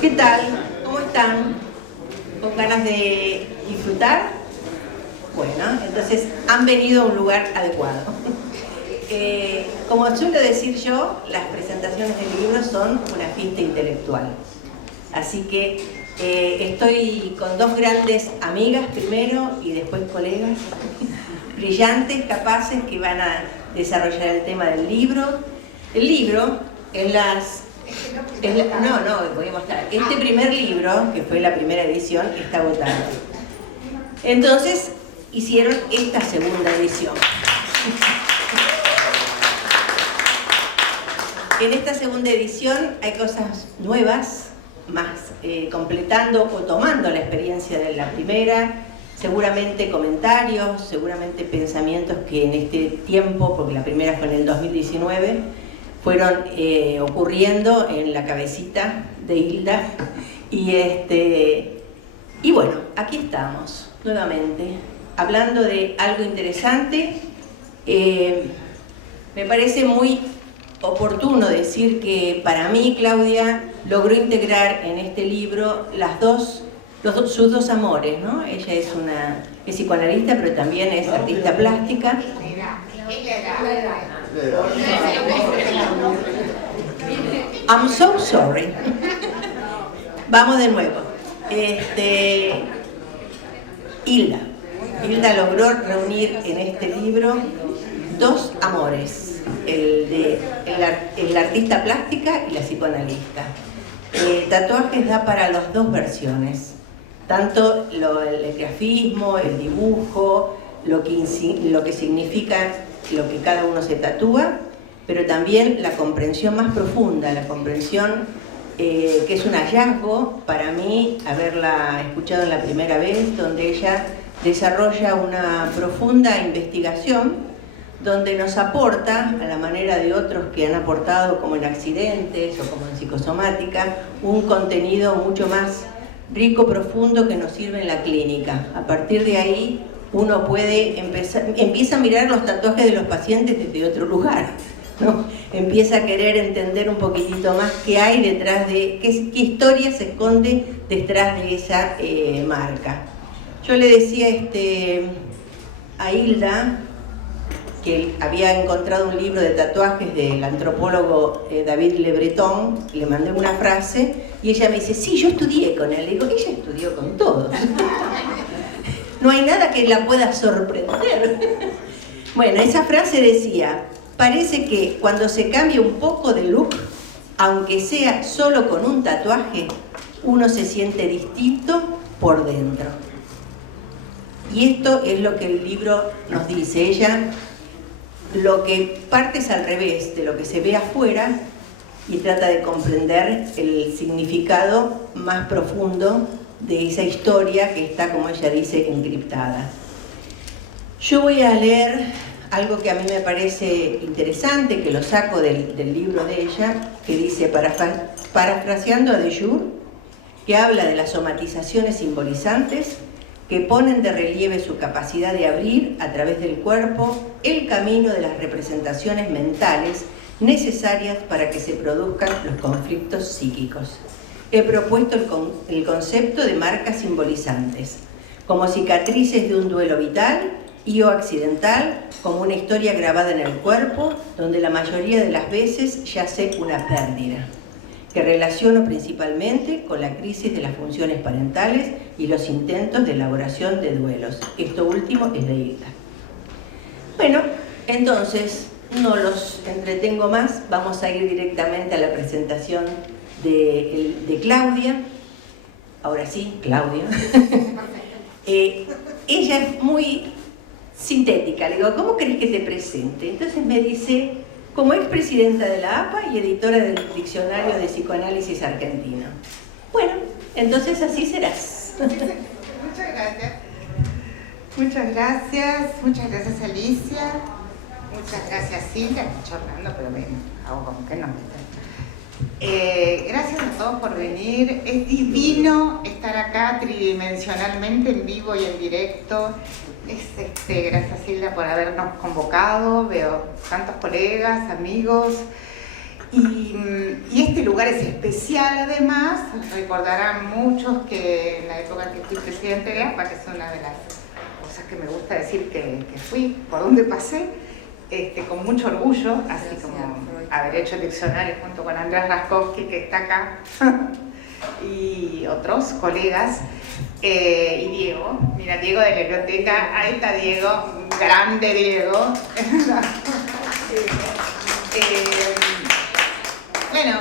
¿Qué tal? ¿Cómo están? ¿Con ganas de disfrutar? Bueno, entonces han venido a un lugar adecuado. Como suelo decir yo, las presentaciones del libro son una fiesta intelectual. Así que estoy con dos grandes amigas primero y después colegas brillantes, capaces, que van a desarrollar el tema del libro. El libro voy a mostrar. Este primer libro, que fue la primera edición, está agotado. Entonces hicieron esta segunda edición. En esta segunda edición hay cosas nuevas, más completando o tomando la experiencia de la primera, seguramente comentarios, seguramente pensamientos que en este tiempo, porque la primera fue en el 2019, fueron ocurriendo en la cabecita de Hilda. Y bueno, aquí estamos nuevamente, hablando de algo interesante. Me parece muy oportuno decir que para mí Claudia logró integrar en este libro sus dos amores, ¿no? Ella es psicoanalista, pero también es artista plástica. I'm so sorry. Vamos de nuevo. Hilda logró reunir en este libro dos amores, el artista plástica y la psicoanalista. Tatuajes da para las dos versiones, tanto el grafismo, el dibujo, lo que significa lo que cada uno se tatúa, pero también la comprensión más profunda, la comprensión que es un hallazgo para mí haberla escuchado en la primera vez, donde ella desarrolla una profunda investigación, donde nos aporta, a la manera de otros que han aportado como en accidentes o como en psicosomática, un contenido mucho más rico, profundo, que nos sirve en la clínica. A partir de ahí uno empieza a mirar los tatuajes de los pacientes desde otro lugar, ¿no? Empieza a querer entender un poquitito más qué hay detrás de, qué historia se esconde detrás de esa marca. Yo le decía a Hilda que había encontrado un libro de tatuajes del antropólogo David Le Breton, le mandé una frase y ella me dice, sí, yo estudié con él. Le digo, ella estudió con todos. No hay nada que la pueda sorprender. Bueno, esa frase decía, parece que cuando se cambia un poco de look, aunque sea solo con un tatuaje, uno se siente distinto por dentro. Y esto es lo que el libro nos dice. Ella lo que parte es al revés de lo que se ve afuera y trata de comprender el significado más profundo de esa historia que está, como ella dice, encriptada. Yo voy a leer algo que a mí me parece interesante, que lo saco del libro de ella, que dice, parafraseando a de Jure, que habla de las somatizaciones simbolizantes que ponen de relieve su capacidad de abrir a través del cuerpo el camino de las representaciones mentales necesarias para que se produzcan los conflictos psíquicos. He propuesto el concepto de marcas simbolizantes, como cicatrices de un duelo vital y o accidental, como una historia grabada en el cuerpo, donde la mayoría de las veces yace una pérdida, que relaciono principalmente con la crisis de las funciones parentales y los intentos de elaboración de duelos. Esto último es de Hilda. Bueno, entonces no los entretengo más, vamos a ir directamente a la presentación de Claudia. Ahora sí, Claudia. Ella es muy sintética, le digo, ¿cómo querés que te presente? Entonces me dice, como expresidenta de la APA y editora del Diccionario de Psicoanálisis Argentino. Bueno, entonces así serás. Muchas gracias. Muchas gracias Alicia. Muchas gracias Silvia, estoy chorrando, pero me hago como que no. Gracias a todos por venir. Es divino estar acá tridimensionalmente, en vivo y en directo. Gracias Silvia por habernos convocado. Veo tantos colegas, amigos. Y este lugar es especial además, recordarán muchos que en la época en que fui presidente de APA, que es una de las cosas que me gusta decir que fui, por donde pasé, con mucho orgullo, así como haber hecho el diccionario junto con Andrés Raskowski, que está acá, y otros colegas, y Diego, mira, Diego de la biblioteca, ahí está Diego, grande Diego. Bueno,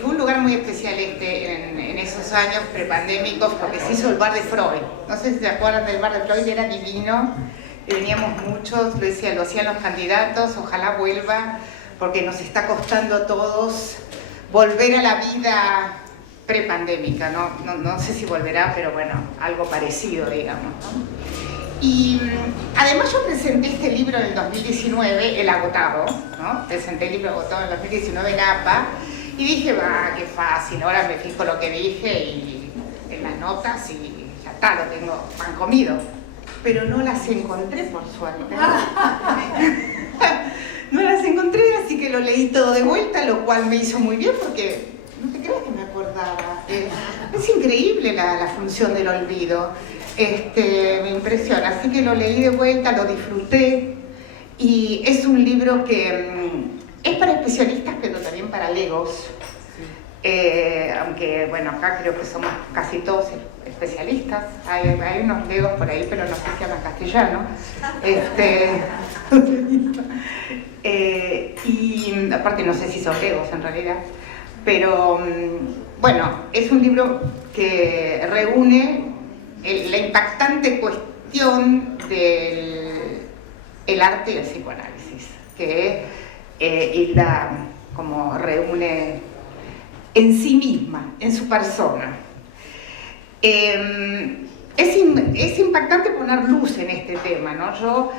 fue un lugar muy especial en esos años prepandémicos, porque se hizo el bar de Freud. No sé si se acuerdan del bar de Freud, era divino, veníamos muchos, lo hacían los candidatos, ojalá vuelva, porque nos está costando a todos volver a la vida prepandémica, no sé si volverá, pero bueno, algo parecido, digamos, ¿no? Y además yo presenté este libro en el 2019, el agotado, ¿no? Presenté el libro agotado en el 2019 en APA y dije, va, qué fácil, ahora me fijo lo que dije y en las notas y ya está, lo tengo pan comido. Pero no las encontré, por suerte. No las encontré, así que lo leí todo de vuelta, lo cual me hizo muy bien porque no te creas que me acordaba. Es increíble la función del olvido. Me impresiona, así que lo leí de vuelta, lo disfruté y es un libro que es para especialistas pero también para legos, aunque bueno, acá creo que somos casi todos especialistas, hay unos legos por ahí pero no sé si hablan castellano, y aparte no sé si son legos en realidad, pero bueno, es un libro que reúne la impactante cuestión del arte y el psicoanálisis, que Hilda como reúne en sí misma, en su persona. Es impactante poner luz en este tema, ¿no? Yo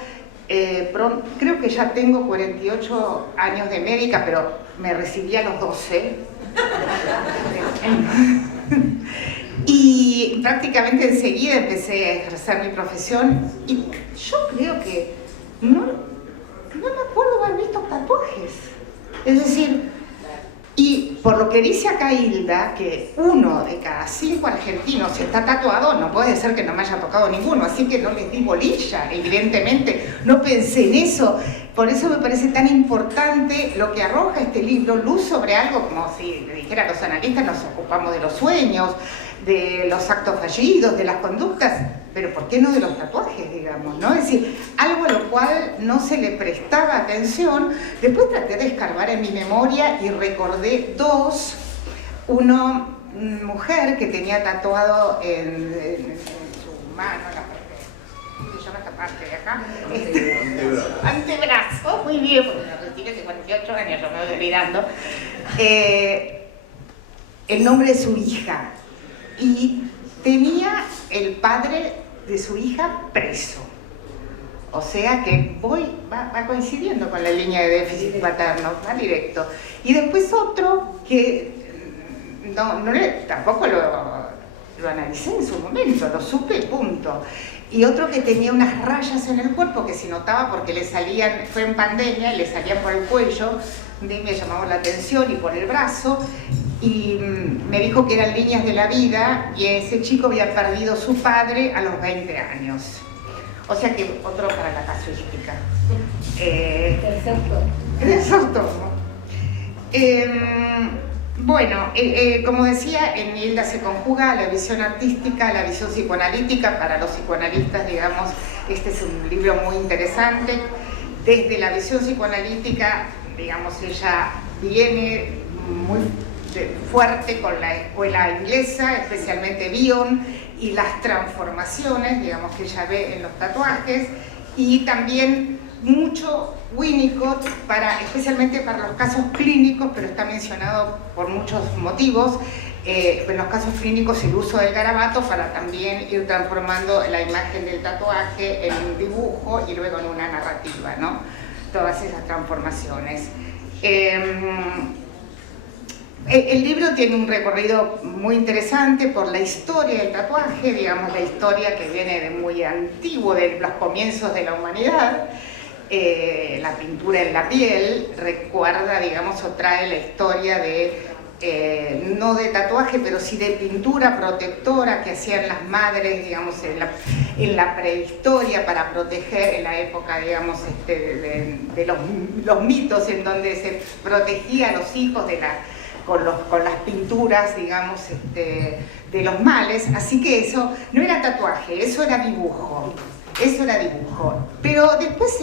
creo que ya tengo 48 años de médica, pero me recibí a los 12. Y prácticamente enseguida empecé a ejercer mi profesión y yo creo que no me acuerdo haber visto tatuajes. Es decir, y por lo que dice acá Hilda, que 1 de cada 5 argentinos está tatuado, no puede ser que no me haya tocado ninguno, así que no les di bolilla, evidentemente, no pensé en eso. Por eso me parece tan importante lo que arroja este libro, luz sobre algo como si le dijera a los analistas, nos ocupamos de los sueños, de los actos fallidos, de las conductas, pero ¿por qué no de los tatuajes, digamos, ¿no? Es decir, algo a lo cual no se le prestaba atención. Después traté de escarbar en mi memoria y recordé 2. Uno, mujer que tenía tatuado en su mano, ¿cómo se llama esta parte de acá? Antebrazo, muy bien, porque me retiré de 48 años, yo me voy olvidando. El nombre de su hija. Y tenía el padre de su hija preso. O sea que va coincidiendo con la línea de déficit paterno, va directo. Y después otro que tampoco lo analicé en su momento, lo supe, punto. Y otro que tenía unas rayas en el cuerpo que se notaba porque le salían, fue en pandemia, y le salían por el cuello, me llamaba la atención, y por el brazo. Y me dijo que eran líneas de la vida y ese chico había perdido su padre a los 20 años. O sea que otro para la casuística. Tercer tomo. Bueno, como decía, en Hilda se conjuga la visión artística, la visión psicoanalítica. Para los psicoanalistas, digamos, este es un libro muy interesante. Desde la visión psicoanalítica, digamos, ella viene muy fuerte con la escuela inglesa, especialmente Bion, y las transformaciones, digamos, que ella ve en los tatuajes, y también mucho Winnicott, especialmente para los casos clínicos, pero está mencionado por muchos motivos, en los casos clínicos el uso del garabato para también ir transformando la imagen del tatuaje en un dibujo y luego en una narrativa, ¿no? Todas esas transformaciones. El libro tiene un recorrido muy interesante por la historia del tatuaje, digamos la historia que viene de muy antiguo, de los comienzos de la humanidad, la pintura en la piel recuerda, digamos, o trae la historia de, no de tatuaje, pero sí de pintura protectora que hacían las madres, digamos, en la prehistoria para proteger, en la época, digamos, de los mitos en donde se protegía a los hijos con las pinturas, digamos, de los males. Así que eso no era tatuaje, eso era dibujo. Eso era dibujo. Pero después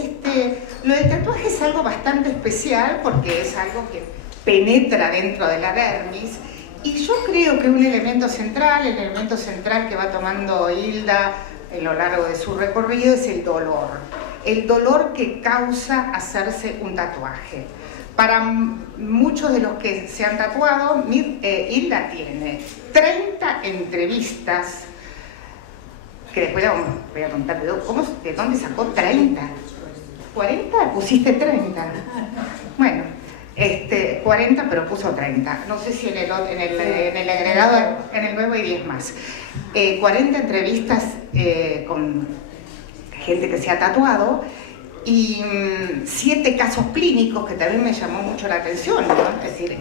lo del tatuaje es algo bastante especial porque es algo que penetra dentro de la dermis, y yo creo que un elemento central, el elemento central que va tomando Hilda a lo largo de su recorrido es el dolor que causa hacerse un tatuaje. Para muchos de los que se han tatuado, Hilda tiene 30 entrevistas, que después voy a contar de dónde sacó 30. ¿40? Pusiste 30. Bueno, 40, pero puso 30. No sé si en el agregado, en el nuevo hay 10 más. 40 entrevistas con gente que se ha tatuado y 7 casos clínicos que también me llamó mucho la atención, ¿no? Es decir,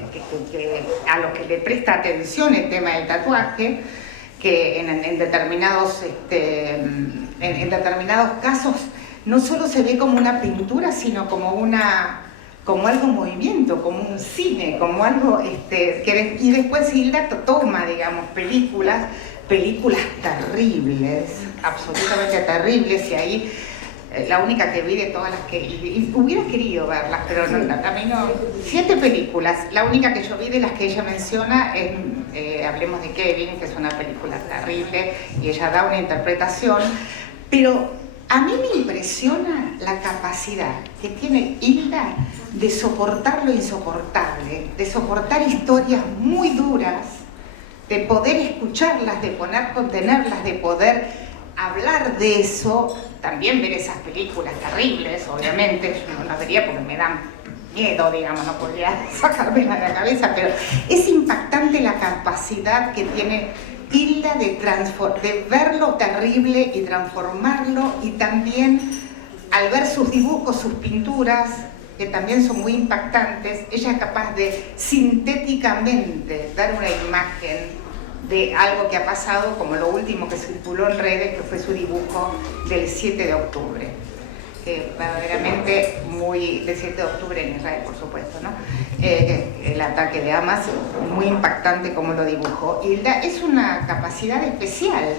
que a los que le presta atención el tema del tatuaje, que en determinados casos no solo se ve como una pintura, sino como algo en movimiento, como un cine, como algo y después Hilda toma, digamos, películas terribles, absolutamente terribles, y ahí la única que vi de todas las que... Y hubiera querido verlas, pero no, a mí no... 7 películas, la única que yo vi de las que ella menciona es Hablemos de Kevin, que es una película terrible, y ella da una interpretación, pero a mí me impresiona la capacidad que tiene Hilda de soportar lo insoportable, de soportar historias muy duras, de poder escucharlas, de poder contenerlas, de poder hablar de eso, también ver esas películas terribles, obviamente, yo no las vería porque me dan miedo, digamos, no podría sacármela de la cabeza, pero es impactante la capacidad que tiene Hilda de ver lo terrible y transformarlo, y también al ver sus dibujos, sus pinturas, que también son muy impactantes, ella es capaz de sintéticamente dar una imagen de algo que ha pasado, como lo último que circuló en redes, que fue su dibujo del 7 de octubre. Verdaderamente del 7 de octubre en Israel, por supuesto, ¿no? El ataque de Hamas, muy impactante como lo dibujó. Hilda es una capacidad especial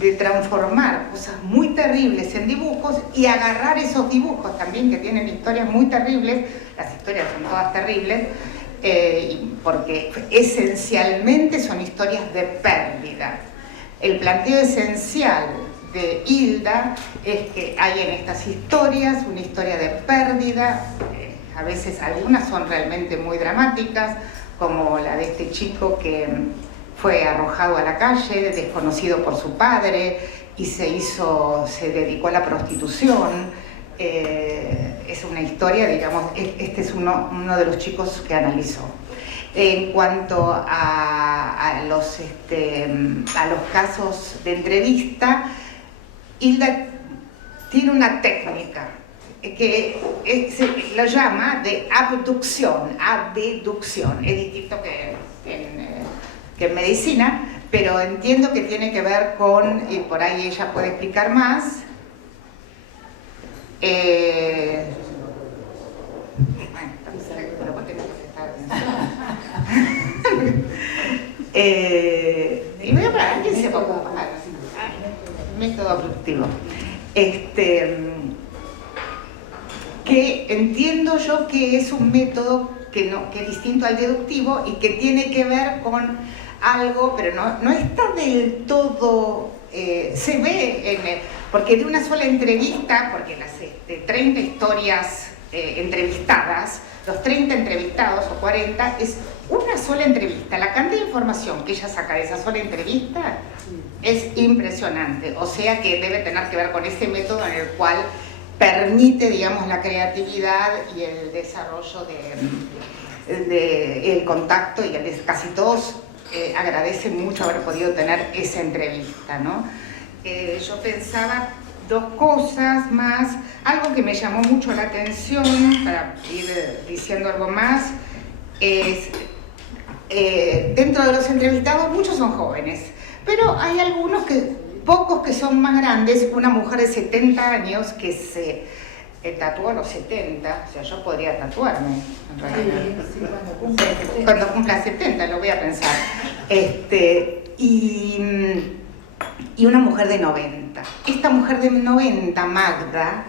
de transformar cosas muy terribles en dibujos y agarrar esos dibujos también que tienen historias muy terribles, las historias son todas terribles, porque esencialmente son historias de pérdida. El planteo esencial de Hilda es que hay en estas historias una historia de pérdida, a veces algunas son realmente muy dramáticas, como la de este chico que fue arrojado a la calle, desconocido por su padre, y se dedicó a la prostitución. Es una historia, digamos, este es uno de los chicos que analizó. En cuanto a los casos de entrevista, Hilda tiene una técnica que lo llama de abducción. Es distinto que en medicina, pero entiendo que tiene que ver con, y por ahí ella puede explicar más, y voy a parar, ¿quién se va a ocupar? Método abductivo. Que entiendo yo que es un método que es distinto al deductivo y que tiene que ver con algo, pero no está del todo, se ve porque de una sola entrevista, porque las 30 historias entrevistadas, los 30 entrevistados o 40, es una sola entrevista. La cantidad de información que ella saca de esa sola entrevista es impresionante, o sea que debe tener que ver con ese método en el cual permite, digamos, la creatividad y el desarrollo el contacto, y casi todos agradecen mucho haber podido tener esa entrevista, ¿no? Yo pensaba, dos cosas más. Algo que me llamó mucho la atención, para ir diciendo algo más, es dentro de los entrevistados muchos son jóvenes, pero hay pocos que son más grandes. Una mujer de 70 años que se tatuó a los 70, o sea, yo podría tatuarme en realidad. Sí, cuando cumpla 70 lo voy a pensar. Y una mujer de 90. Esta mujer de 90, Magda,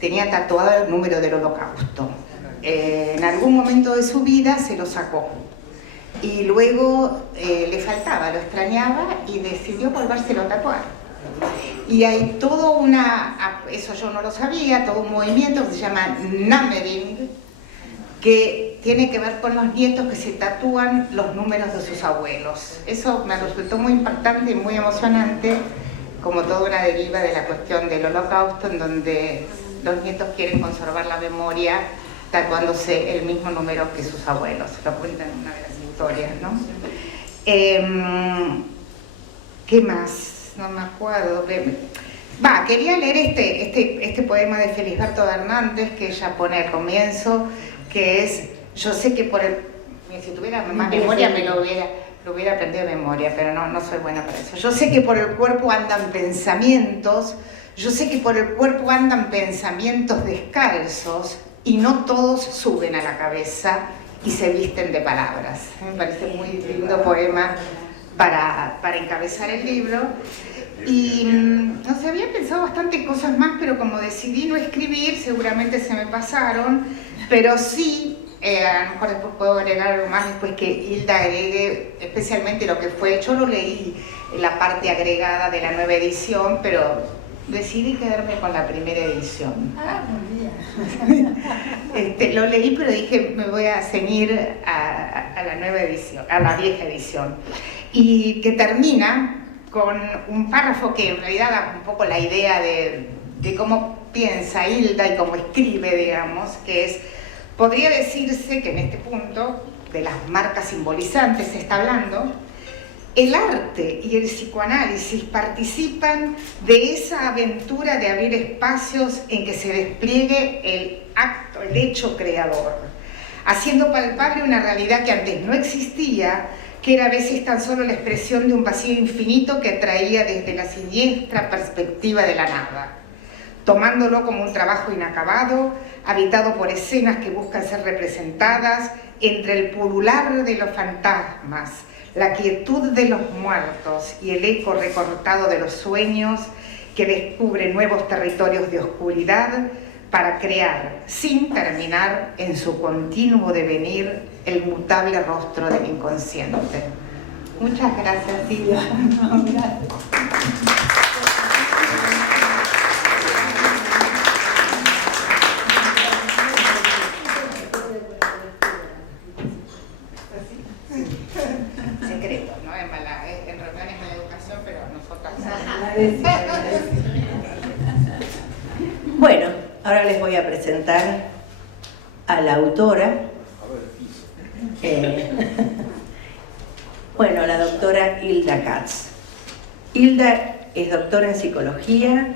tenía tatuado el número del Holocausto. En algún momento de su vida se lo sacó. Y luego le faltaba, lo extrañaba y decidió volvérselo a tatuar. Y hay todo eso yo no lo sabía, todo un movimiento que se llama Numbering, que tiene que ver con los nietos que se tatúan los números de sus abuelos. Eso me resultó muy impactante y muy emocionante, como toda una deriva de la cuestión del Holocausto, en donde los nietos quieren conservar la memoria tatuándose el mismo número que sus abuelos. Lo cuentan en una de las historias, ¿no? ¿Qué más? No me acuerdo. Quería leer este poema de Felisberto de Hernández que ella pone al comienzo, que es: yo sé que por el... Si tuviera más memoria me lo hubiera aprendido de memoria, pero no soy buena para eso. Yo sé que por el cuerpo andan pensamientos, yo sé que por el cuerpo andan pensamientos descalzos y no todos suben a la cabeza y se visten de palabras. Me parece muy lindo poema para encabezar el libro. Y no sé, había pensado bastante cosas más, pero como decidí no escribir, seguramente se me pasaron, pero sí, a lo mejor después puedo agregar algo más después que Hilda agregue, especialmente lo que fue. Yo lo leí en la parte agregada de la nueva edición, pero decidí quedarme con la primera edición. Lo leí, pero dije, me voy a ceñir a la nueva edición, a la vieja edición, y que termina con un párrafo que en realidad da un poco la idea de cómo piensa Hilda y cómo escribe, digamos, que es: podría decirse que en este punto, de las marcas simbolizantes se está hablando, el arte y el psicoanálisis participan de esa aventura de abrir espacios en que se despliegue el hecho creador, haciendo palpable una realidad que antes no existía, que era a veces tan solo la expresión de un vacío infinito que atraía desde la siniestra perspectiva de la nada, tomándolo como un trabajo inacabado, habitado por escenas que buscan ser representadas entre el pulular de los fantasmas, la quietud de los muertos y el eco recortado de los sueños, que descubre nuevos territorios de oscuridad para crear, sin terminar, en su continuo devenir, el mutable rostro del inconsciente. Muchas gracias, Silvia. Secreto, ¿no? En reuniones de la educación, pero nosotras. Bueno, ahora les voy a presentar a la autora. Bueno, la doctora Hilda Katz. Hilda es doctora en psicología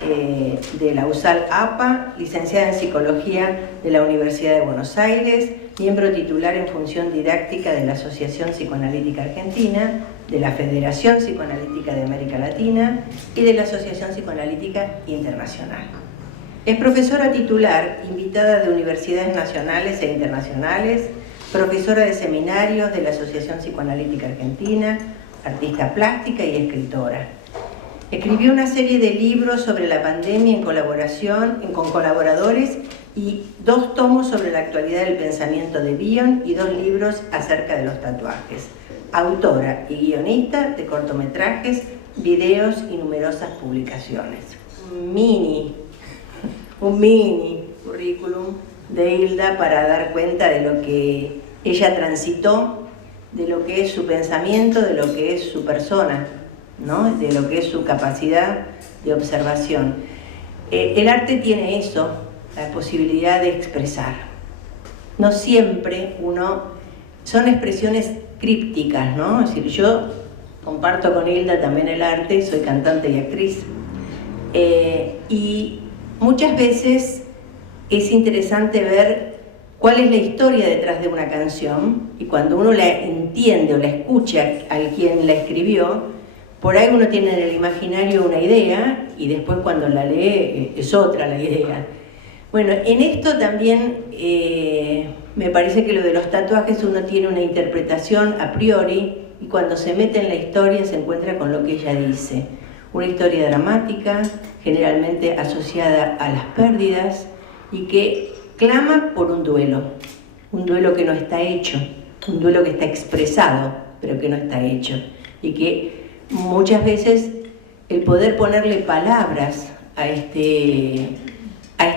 de la USAL APA, licenciada en psicología de la Universidad de Buenos Aires, miembro titular en función didáctica de la Asociación Psicoanalítica Argentina, de la Federación Psicoanalítica de América Latina y de la Asociación Psicoanalítica Internacional. Es profesora titular, invitada de universidades nacionales e internacionales, profesora de seminarios de la Asociación Psicoanalítica Argentina, artista plástica y escritora. Escribió una serie de libros sobre la pandemia en colaboración con colaboradores y 2 tomos sobre la actualidad del pensamiento de Bion y 2 libros acerca de los tatuajes. Autora y guionista de cortometrajes, videos y numerosas publicaciones. Un mini currículum de Hilda para dar cuenta de lo que ella transitó, de lo que es su pensamiento, de lo que es su persona, ¿no? De lo que es su capacidad de observación. El arte tiene eso, la posibilidad de expresar. No siempre son expresiones crípticas, ¿no? Es decir, yo comparto con Hilda también el arte, soy cantante y actriz, Y muchas veces es interesante ver cuál es la historia detrás de una canción, y cuando uno la entiende o la escucha al quien la escribió, por ahí uno tiene en el imaginario una idea y después cuando la lee es otra la idea. Bueno, en esto también me parece que lo de los tatuajes uno tiene una interpretación a priori y cuando se mete en la historia se encuentra con lo que ella dice. Una historia dramática, generalmente asociada a las pérdidas y que clama por un duelo que no está hecho, un duelo que está expresado, pero que no está hecho. Y que muchas veces el poder ponerle palabras a esta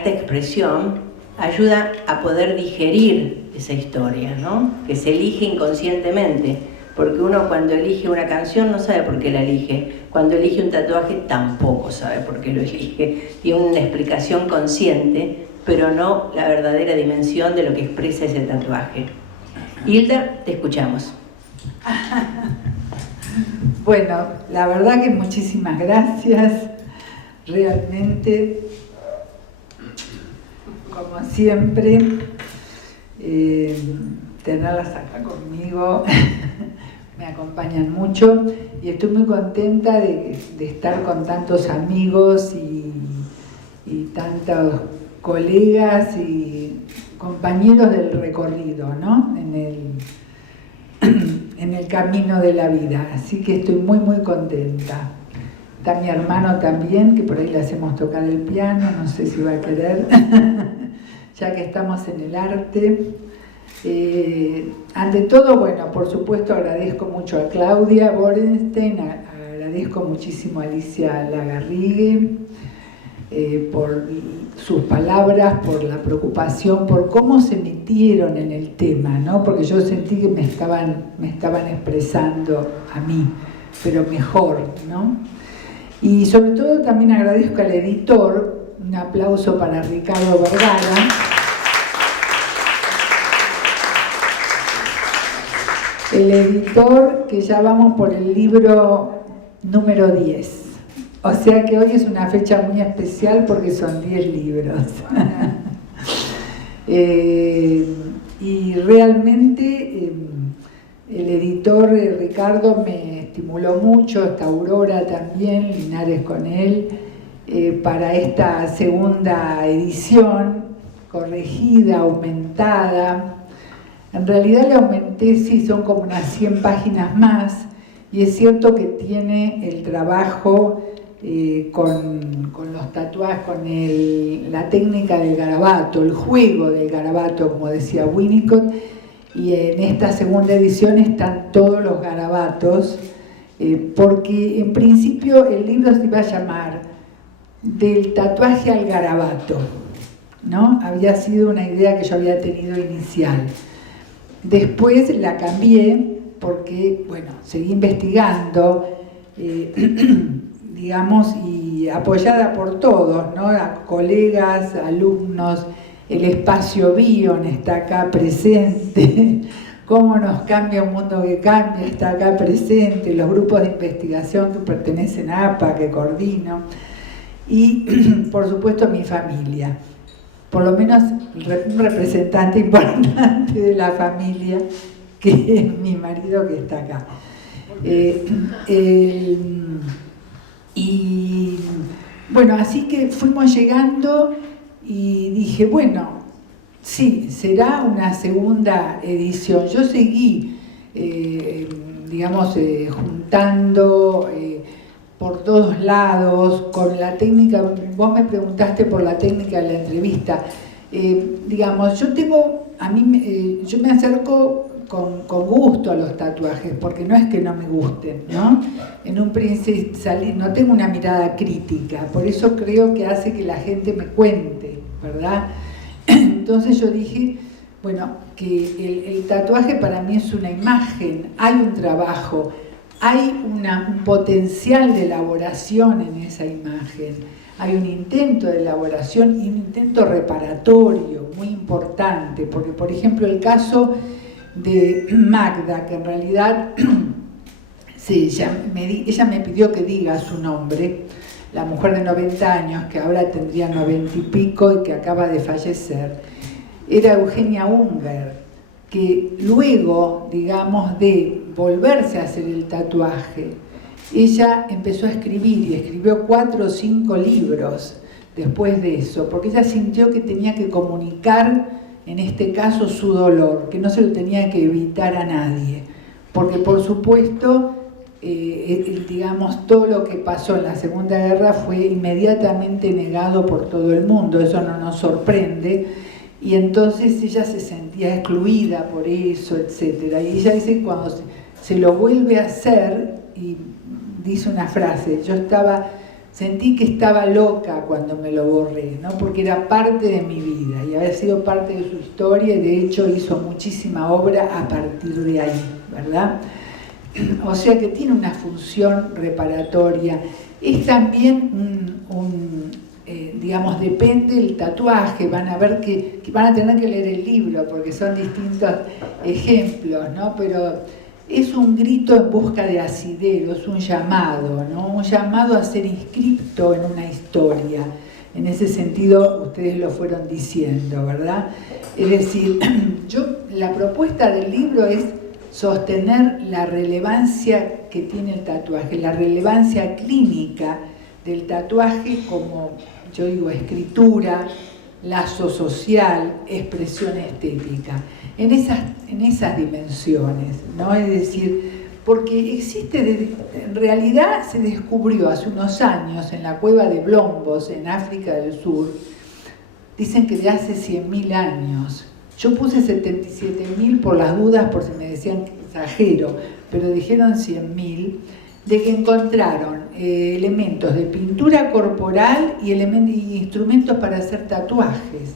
expresión ayuda a poder digerir esa historia, ¿no? Que se elige inconscientemente, porque uno cuando elige una canción no sabe por qué la elige, cuando elige un tatuaje tampoco sabe por qué lo elige, tiene una explicación consciente, pero no la verdadera dimensión de lo que expresa ese tatuaje. Hilda, te escuchamos. Bueno, la verdad que muchísimas gracias, realmente, como siempre, tenerlas acá conmigo, me acompañan mucho y estoy muy contenta de estar con tantos amigos y tantos colegas y compañeros del recorrido, ¿no? En el camino de la vida, así que estoy muy muy contenta. Está mi hermano también, que por ahí le hacemos tocar el piano, no sé si va a querer, ya que estamos en el arte. Ante todo, bueno, por supuesto agradezco mucho a Claudia Borenstein, agradezco muchísimo a Alicia Lagarrigue por sus palabras, por la preocupación, por cómo se metieron en el tema, ¿no? Porque yo sentí que me estaban expresando a mí, pero mejor, ¿no? Y sobre todo también agradezco al editor, un aplauso para Ricardo Vergara. El editor, que ya vamos por el libro número 10. O sea que hoy es una fecha muy especial porque son 10 libros. Y realmente el editor Ricardo me estimuló mucho, está Aurora también, Linares con él, para esta segunda edición, corregida, aumentada. En realidad le aumenté, sí, son como unas 100 páginas más, y es cierto que tiene el trabajo con los tatuajes, con la técnica del garabato, el juego del garabato, como decía Winnicott, y en esta segunda edición están todos los garabatos, porque en principio el libro se iba a llamar Del tatuaje al garabato, ¿no? Había sido una idea que yo había tenido inicial. Después la cambié porque, bueno, seguí investigando, digamos, y apoyada por todos, ¿no? A colegas, alumnos, el espacio Bion está acá presente, cómo nos cambia un mundo que cambia, está acá presente, los grupos de investigación que pertenecen a APA, que coordino, y por supuesto mi familia, por lo menos un representante importante de la familia, que es mi marido que está acá. Y bueno, así que fuimos llegando y dije, bueno, sí, será una segunda edición. Yo seguí, digamos, juntando por todos lados, con la técnica. Vos me preguntaste por la técnica de la entrevista. Digamos, yo me acerco con gusto a los tatuajes, porque no es que no me gusten, ¿no? En un principio no tengo una mirada crítica, por eso creo que hace que la gente me cuente, ¿verdad? Entonces yo dije, bueno, que el tatuaje para mí es una imagen, hay un trabajo, hay un potencial de elaboración en esa imagen, hay un intento de elaboración y un intento reparatorio muy importante, porque por ejemplo el caso de Magda, que en realidad ella me pidió que diga su nombre, la mujer de 90 años, que ahora tendría 90 y pico y que acaba de fallecer, era Eugenia Unger, que luego, digamos, de volverse a hacer el tatuaje, ella empezó a escribir y escribió 4 o 5 libros después de eso, porque ella sintió que tenía que comunicar, en este caso, su dolor, que no se lo tenía que evitar a nadie, porque por supuesto, digamos, todo lo que pasó en la Segunda Guerra fue inmediatamente negado por todo el mundo, eso no nos sorprende, y entonces ella se sentía excluida por eso, etc. Y ella dice que cuando se lo vuelve a hacer, y dice una frase, sentí que estaba loca cuando me lo borré, ¿no? Porque era parte de mi vida y había sido parte de su historia y de hecho hizo muchísima obra a partir de ahí, ¿verdad? O sea que tiene una función reparatoria. Es también digamos, depende del tatuaje, van a ver que van a tener que leer el libro porque son distintos ejemplos, ¿no? Pero es un grito en busca de asidero, es un llamado, ¿no? Un llamado a ser inscripto en una historia. En ese sentido, ustedes lo fueron diciendo, ¿verdad? Es decir, la propuesta del libro es sostener la relevancia que tiene el tatuaje, la relevancia clínica del tatuaje como, yo digo, escritura, lazo social, expresión estética, en esas dimensiones, ¿no? Es decir, porque en realidad se descubrió hace unos años en la cueva de Blombos, en África del Sur, dicen que de hace 100.000 años. Yo puse 77.000 por las dudas, por si me decían que exagero, pero dijeron 100.000, de que encontraron elementos de pintura corporal y instrumentos para hacer tatuajes.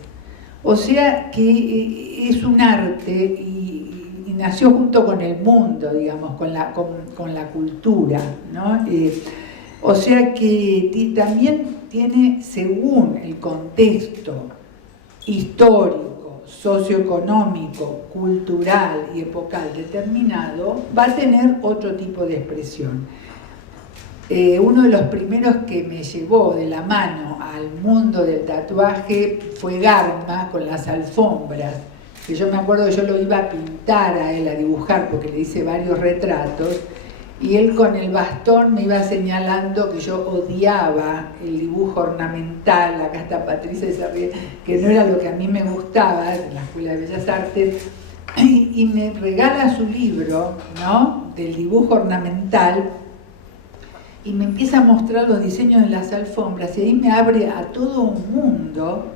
O sea que es un arte y nació junto con el mundo, digamos, con la cultura, ¿no? O sea que también tiene, según el contexto histórico, socioeconómico, cultural y epocal determinado, va a tener otro tipo de expresión. Uno de los primeros que me llevó de la mano al mundo del tatuaje fue Garma con las alfombras, que yo me acuerdo que yo lo iba a pintar a él, a dibujar, porque le hice varios retratos, y él con el bastón me iba señalando que yo odiaba el dibujo ornamental, acá está Patricia y se ríe, que no era lo que a mí me gustaba en la Escuela de Bellas Artes, y me regala su libro, ¿no?, del dibujo ornamental, y me empieza a mostrar los diseños de las alfombras, y ahí me abre a todo un mundo,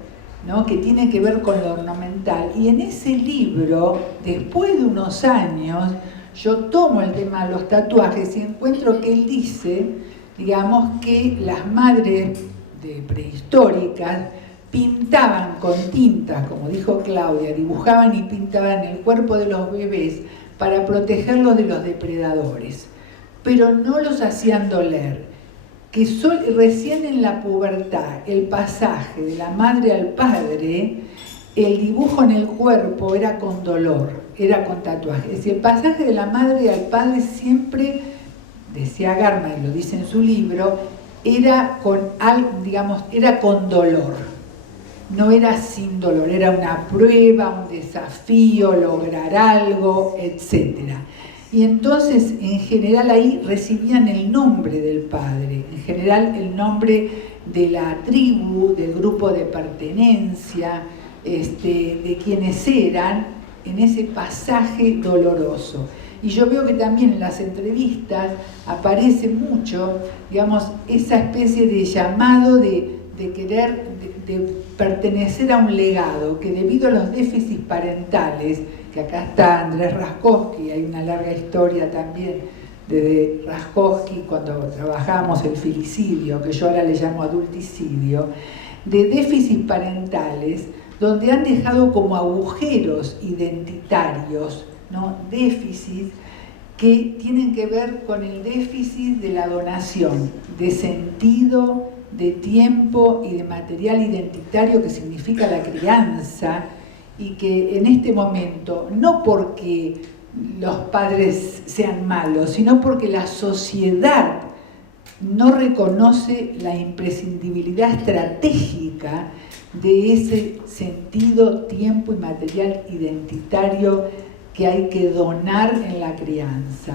¿no?, que tiene que ver con lo ornamental. Y en ese libro, después de unos años, yo tomo el tema de los tatuajes y encuentro que él dice, digamos, que las madres prehistóricas pintaban con tintas, como dijo Claudia, dibujaban y pintaban el cuerpo de los bebés para protegerlos de los depredadores, pero no los hacían doler, que recién en la pubertad, el pasaje de la madre al padre, el dibujo en el cuerpo era con dolor, era con tatuaje. Es decir, el pasaje de la madre al padre siempre, decía Garma, y lo dice en su libro, era con dolor, no era sin dolor, era una prueba, un desafío, lograr algo, etcétera. Y entonces, en general, ahí recibían el nombre del padre, en general el nombre de la tribu, del grupo de pertenencia, de quienes eran, en ese pasaje doloroso. Y yo veo que también en las entrevistas aparece mucho, digamos, esa especie de llamado de querer, de pertenecer a un legado, que debido a los déficits parentales, que acá está Andrés Raskowski, hay una larga historia también de Raskowski cuando trabajamos el filicidio, que yo ahora le llamo adulticidio, de déficits parentales, donde han dejado como agujeros identitarios, ¿no?, déficits que tienen que ver con el déficit de la donación, de sentido, de tiempo y de material identitario que significa la crianza, y que en este momento, no porque los padres sean malos, sino porque la sociedad no reconoce la imprescindibilidad estratégica de ese sentido, tiempo y material identitario que hay que donar en la crianza.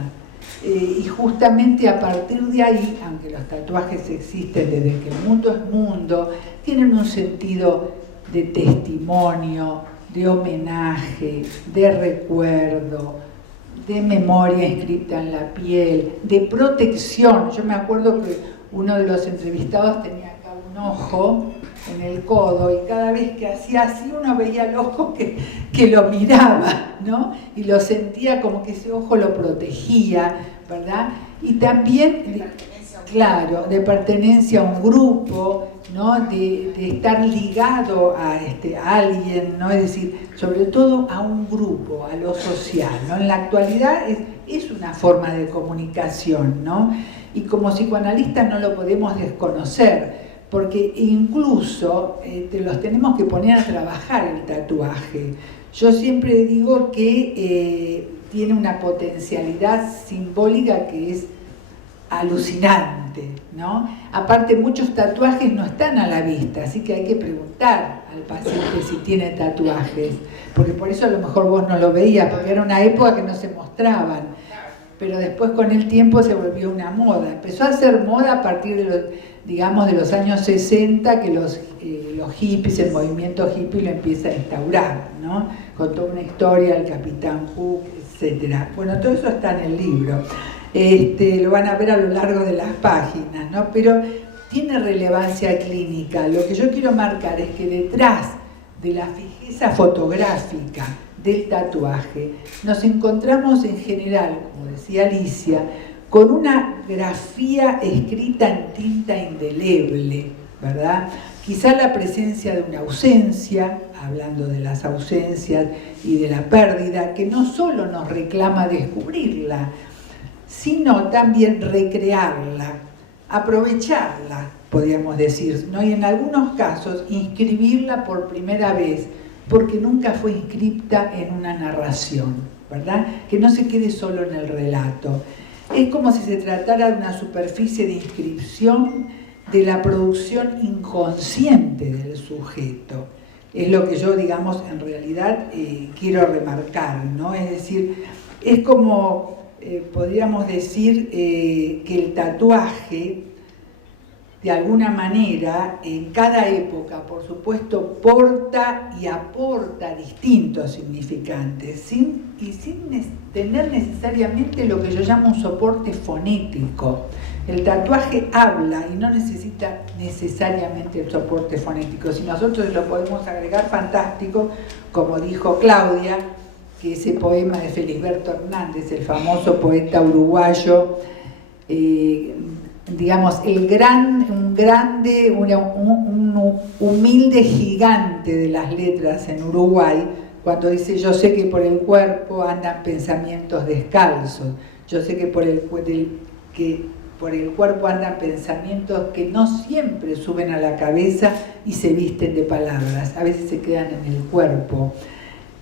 Y justamente a partir de ahí, aunque los tatuajes existen desde que el mundo es mundo, tienen un sentido de testimonio, de homenaje, de recuerdo, de memoria inscrita en la piel, de protección. Yo me acuerdo que uno de los entrevistados tenía acá un ojo en el codo y cada vez que hacía así uno veía el ojo que lo miraba, ¿no? Y lo sentía como que ese ojo lo protegía, ¿verdad? Y también, claro, de pertenencia a un grupo, ¿no? De estar ligado a alguien, ¿no? Es decir, sobre todo a un grupo, a lo social, ¿no? En la actualidad es una forma de comunicación, ¿no? Y como psicoanalistas no lo podemos desconocer, porque incluso los tenemos que poner a trabajar el tatuaje. Yo siempre digo que tiene una potencialidad simbólica que es alucinante, ¿no? Aparte, muchos tatuajes no están a la vista, así que hay que preguntar al paciente si tiene tatuajes, porque por eso a lo mejor vos no lo veías, porque era una época que no se mostraban, pero después con el tiempo se volvió una moda. Empezó a ser moda a partir de los, digamos, de los años 60, que los hippies, el movimiento hippie lo empieza a instaurar, ¿no? Con toda una historia, el Capitán Hook, etc. Bueno, todo eso está en el libro. Lo van a ver a lo largo de las páginas, ¿no? Pero tiene relevancia clínica. Lo que yo quiero marcar es que detrás de la fijeza fotográfica del tatuaje nos encontramos en general, como decía Alicia, con una grafía escrita en tinta indeleble, ¿verdad? Quizá la presencia de una ausencia, hablando de las ausencias y de la pérdida, que no solo nos reclama descubrirla, sino también recrearla, aprovecharla, podríamos decir, ¿no? Y en algunos casos inscribirla por primera vez, porque nunca fue inscripta en una narración, ¿verdad? Que no se quede solo en el relato. Es como si se tratara de una superficie de inscripción de la producción inconsciente del sujeto. Es lo que yo, digamos, en realidad quiero remarcar, ¿no? Es decir, es como... podríamos decir que el tatuaje, de alguna manera, en cada época, por supuesto, porta y aporta distintos significantes, sin tener necesariamente lo que yo llamo un soporte fonético. El tatuaje habla y no necesita necesariamente el soporte fonético. Si nosotros lo podemos agregar, fantástico, como dijo Claudia, que ese poema de Felisberto Hernández, el famoso poeta uruguayo, digamos, un humilde gigante de las letras en Uruguay, cuando dice: yo sé que por el cuerpo andan pensamientos descalzos, yo sé que por el cuerpo andan pensamientos que no siempre suben a la cabeza y se visten de palabras, a veces se quedan en el cuerpo.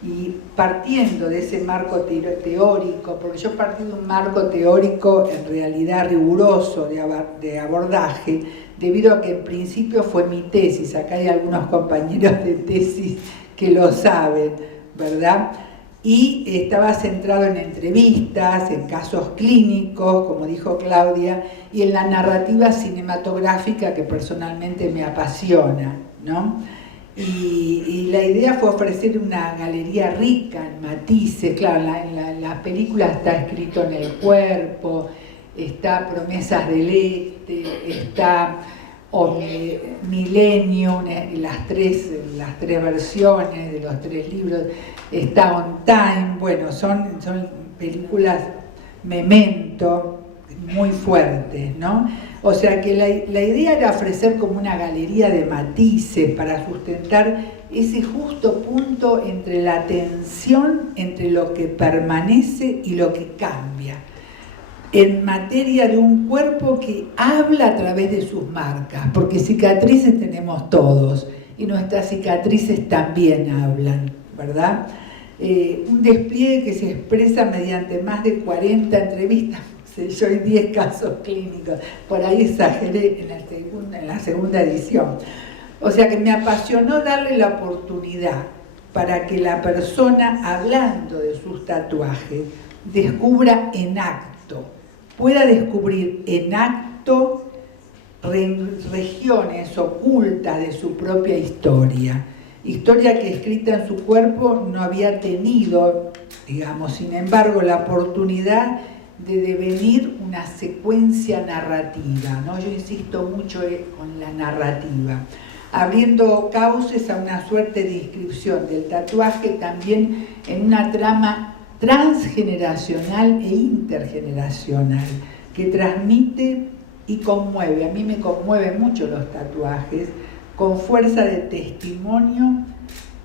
Y partiendo de ese marco teórico, porque yo partí de un marco teórico en realidad riguroso de abordaje, debido a que en principio fue mi tesis, acá hay algunos compañeros de tesis que lo saben, ¿verdad? Y estaba centrado en entrevistas, en casos clínicos, como dijo Claudia, y en la narrativa cinematográfica que personalmente me apasiona, ¿no? Y la idea fue ofrecer una galería rica en matices. Claro, en la película está escrito en el cuerpo, está Promesas del Este, está Millennium, las tres versiones de los 3 libros, está On Time. Bueno, son películas memento, muy fuertes, ¿no? O sea que la idea era ofrecer como una galería de matices para sustentar ese justo punto entre la tensión entre lo que permanece y lo que cambia, en materia de un cuerpo que habla a través de sus marcas, porque cicatrices tenemos todos y nuestras cicatrices también hablan, ¿verdad? Un despliegue que se expresa mediante más de 40 entrevistas, sé yo, y 10 casos clínicos. Por ahí exageré en la segunda edición. O sea que me apasionó darle la oportunidad para que la persona, hablando de sus tatuajes, descubra en acto, pueda descubrir en acto regiones ocultas de su propia historia que escrita en su cuerpo no había tenido, digamos, sin embargo, la oportunidad de devenir una secuencia narrativa, ¿no? Yo insisto mucho con la narrativa, abriendo cauces a una suerte de inscripción del tatuaje también en una trama transgeneracional e intergeneracional que transmite y conmueve. A mí me conmueven mucho los tatuajes, con fuerza de testimonio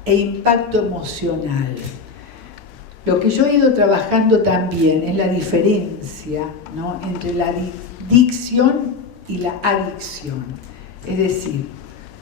e impacto emocional. Lo que yo he ido trabajando también es la diferencia, ¿no?, entre la dicción y la adicción. Es decir,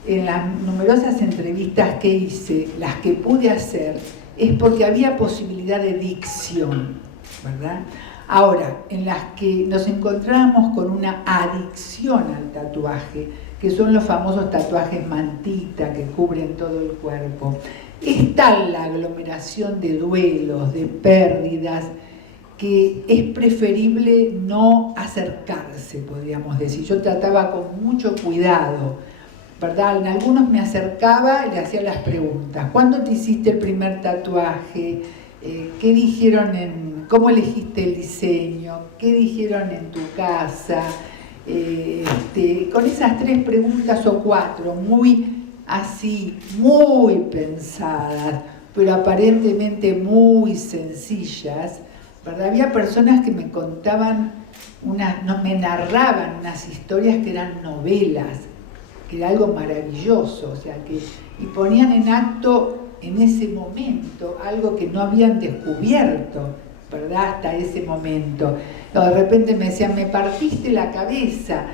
en las numerosas entrevistas que hice, las que pude hacer, es porque había posibilidad de dicción, ¿verdad? Ahora, en las que nos encontramos con una adicción al tatuaje, que son los famosos tatuajes mantita que cubren todo el cuerpo, es tal la aglomeración de duelos, de pérdidas, que es preferible no acercarse, podríamos decir. Yo trataba con mucho cuidado, ¿verdad? En algunos me acercaba y le hacía las preguntas. ¿Cuándo te hiciste el primer tatuaje? ¿Qué dijeron cómo elegiste el diseño? ¿Qué dijeron en tu casa? Con esas 3 preguntas o 4, muy así, muy pensadas, pero aparentemente muy sencillas, ¿verdad? Había personas que me contaban, me narraban unas historias que eran novelas, que era algo maravilloso, o sea, y ponían en acto en ese momento algo que no habían descubierto, ¿verdad? Hasta ese momento. De repente me decían, me partiste la cabeza,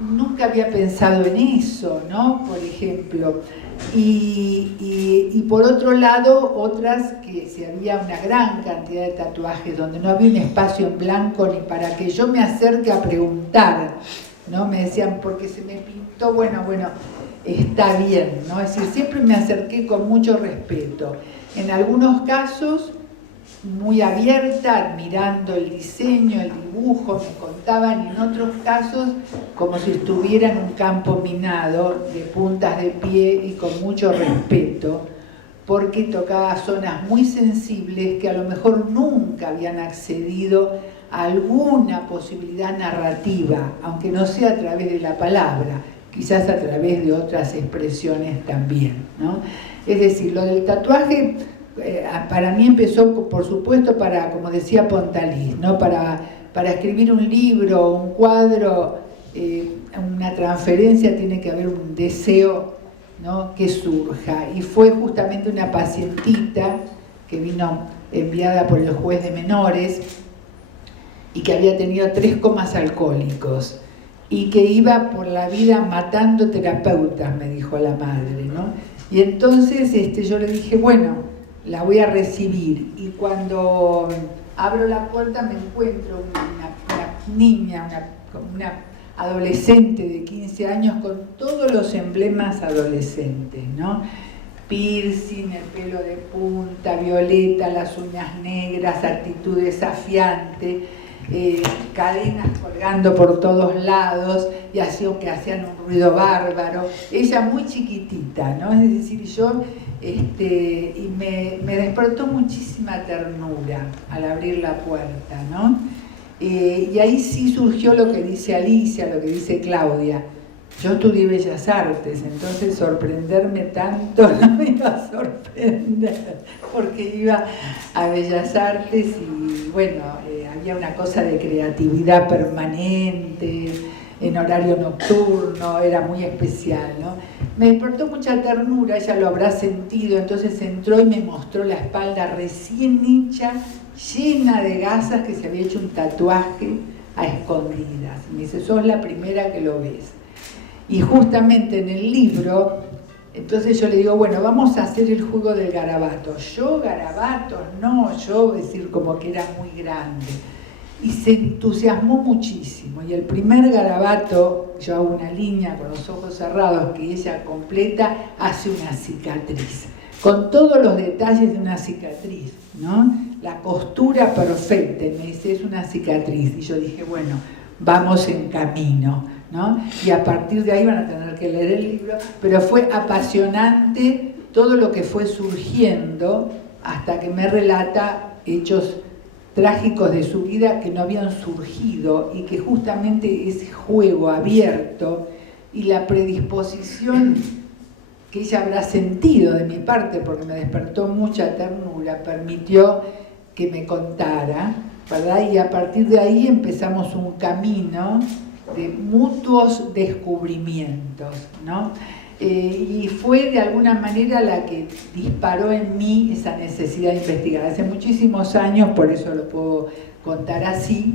nunca había pensado en eso, ¿no? Por ejemplo. Y por otro lado, otras que si había una gran cantidad de tatuajes donde no había un espacio en blanco ni para que yo me acerque a preguntar, ¿no? Me decían, porque se me pintó, bueno, está bien, ¿no? Es decir, siempre me acerqué con mucho respeto. En algunos casos, muy abierta, admirando el diseño, el dibujo, me contaban, y en otros casos como si estuviera en un campo minado, de puntas de pie y con mucho respeto, porque tocaba zonas muy sensibles que a lo mejor nunca habían accedido a alguna posibilidad narrativa, aunque no sea a través de la palabra, quizás a través de otras expresiones también, ¿no? Es decir, lo del tatuaje para mí empezó, por supuesto, como decía Pontalís, ¿no? Para escribir un libro, un cuadro, una transferencia, tiene que haber un deseo, ¿no?, que surja. Y fue justamente una pacientita que vino enviada por el juez de menores y que había tenido 3 comas alcohólicos y que iba por la vida matando terapeutas, me dijo la madre, ¿no? Y entonces yo le dije, bueno, la voy a recibir, y cuando abro la puerta me encuentro una niña, una adolescente de 15 años con todos los emblemas adolescentes, ¿no? Piercing, el pelo de punta, violeta, las uñas negras, actitud desafiante, cadenas colgando por todos lados y así que hacían un ruido bárbaro. Ella muy chiquitita, ¿no? Es decir, yo y me despertó muchísima ternura al abrir la puerta, ¿no? Y ahí sí surgió lo que dice Alicia, lo que dice Claudia. Yo estudié Bellas Artes, entonces sorprenderme tanto no me iba a sorprender, porque iba a Bellas Artes y bueno, había una cosa de creatividad permanente, en horario nocturno, era muy especial, ¿no? Me despertó mucha ternura, ella lo habrá sentido, entonces entró y me mostró la espalda recién hecha, llena de gasas, que se había hecho un tatuaje a escondidas. Me dice, sos la primera que lo ves. Y justamente en el libro, entonces yo le digo, bueno, vamos a hacer el juego del garabato. Yo, garabatos, no, yo, decir, como que era muy grande. y se entusiasmó muchísimo. Y el primer garabato, yo hago una línea con los ojos cerrados que ella completa, hace una cicatriz, con todos los detalles de una cicatriz, ¿no? La costura perfecta, y me dice, es una cicatriz. Y yo dije, bueno, vamos en camino, ¿no? Y a partir de ahí van a tener que leer el libro, pero fue apasionante todo lo que fue surgiendo hasta que me relata hechos trágicos de su vida que no habían surgido y que justamente ese juego abierto y la predisposición que ella habrá sentido de mi parte, porque me despertó mucha ternura, permitió que me contara, ¿verdad? Y a partir de ahí empezamos un camino de mutuos descubrimientos, ¿no? Y fue de alguna manera la que disparó en mí esa necesidad de investigar. Hace muchísimos años, por eso lo puedo contar así,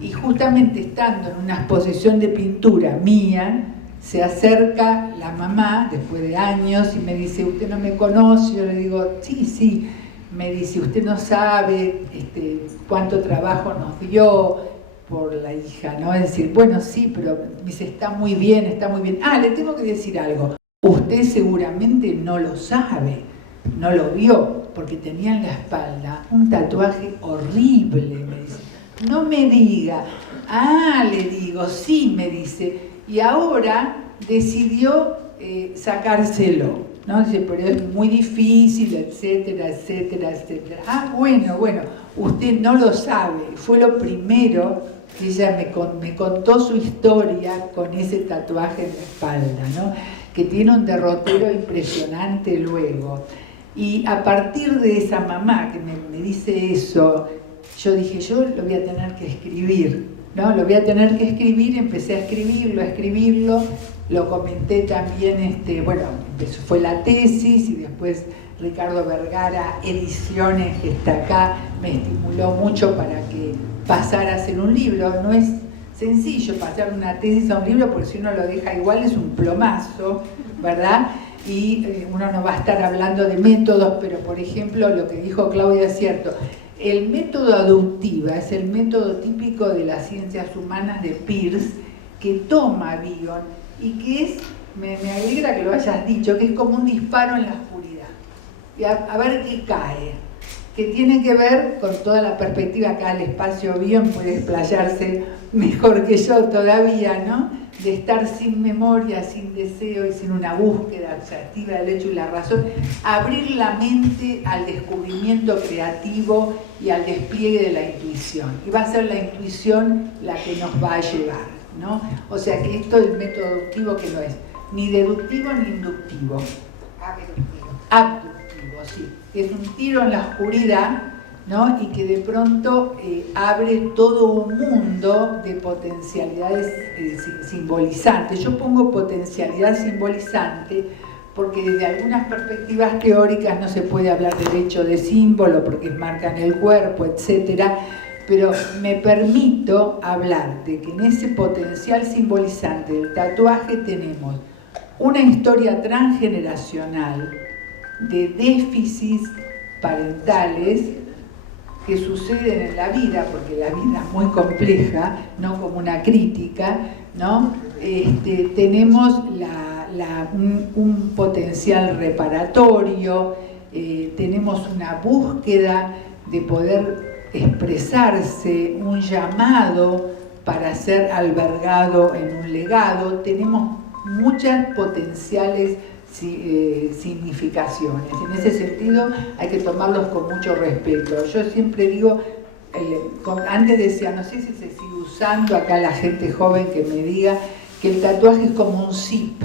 y justamente estando en una exposición de pintura mía, se acerca la mamá, después de años, y me dice, ¿usted no me conoce? Yo le digo, sí, sí. Me dice, usted no sabe cuánto trabajo nos dio por la hija, ¿no? Es decir, bueno, sí, pero me dice, está muy bien, está muy bien. Ah, le tengo que decir algo. Usted seguramente no lo sabe, no lo vio, porque tenía en la espalda un tatuaje horrible, me dice. No me diga. Ah, le digo, sí, me dice. Y ahora decidió sacárselo, ¿no? Dice, pero es muy difícil, etcétera, etcétera, etcétera. Ah, bueno, usted no lo sabe. Fue lo primero que ella me contó su historia con ese tatuaje en la espalda, ¿no? Que tiene un derrotero impresionante luego. Y a partir de esa mamá que me dice eso, yo dije, yo lo voy a tener que escribir, ¿no? Lo voy a tener que escribir, empecé a escribirlo, lo comenté también, bueno, fue la tesis y después Ricardo Vergara Ediciones, que está acá, me estimuló mucho para que pasara a ser un libro. No es sencillo pasar una tesis a un libro porque si uno lo deja igual es un plomazo, ¿verdad? Y uno no va a estar hablando de métodos, pero por ejemplo lo que dijo Claudia es cierto. El método aductiva es el método típico de las ciencias humanas de Peirce, que toma Bion y que es, me alegra que lo hayas dicho, que es como un disparo en la oscuridad. Y a ver qué cae, que tiene que ver con toda la perspectiva acá el espacio Bion puede explayarse mejor que yo todavía, ¿no? De estar sin memoria, sin deseo y sin una búsqueda objetiva del hecho y la razón, abrir la mente al descubrimiento creativo y al despliegue de la intuición. Y va a ser la intuición la que nos va a llevar, ¿no? O sea que esto es método deductivo que no es ni deductivo ni inductivo. Abductivo, sí. Es un tiro en la oscuridad, ¿no? Y que de pronto abre todo un mundo de potencialidades simbolizantes. Yo pongo potencialidad simbolizante porque desde algunas perspectivas teóricas no se puede hablar del hecho de símbolo porque marcan el cuerpo, etcétera, pero me permito hablar de que en ese potencial simbolizante del tatuaje tenemos una historia transgeneracional de déficits parentales que suceden en la vida, porque la vida es muy compleja, no como una crítica, ¿no? Tenemos un potencial reparatorio, tenemos una búsqueda de poder expresarse, un llamado para ser albergado en un legado, tenemos muchas potenciales significaciones. En ese sentido hay que tomarlos con mucho respeto. Yo siempre digo, antes decía, no sé si se sigue usando acá la gente joven que me diga que el tatuaje es como un zip,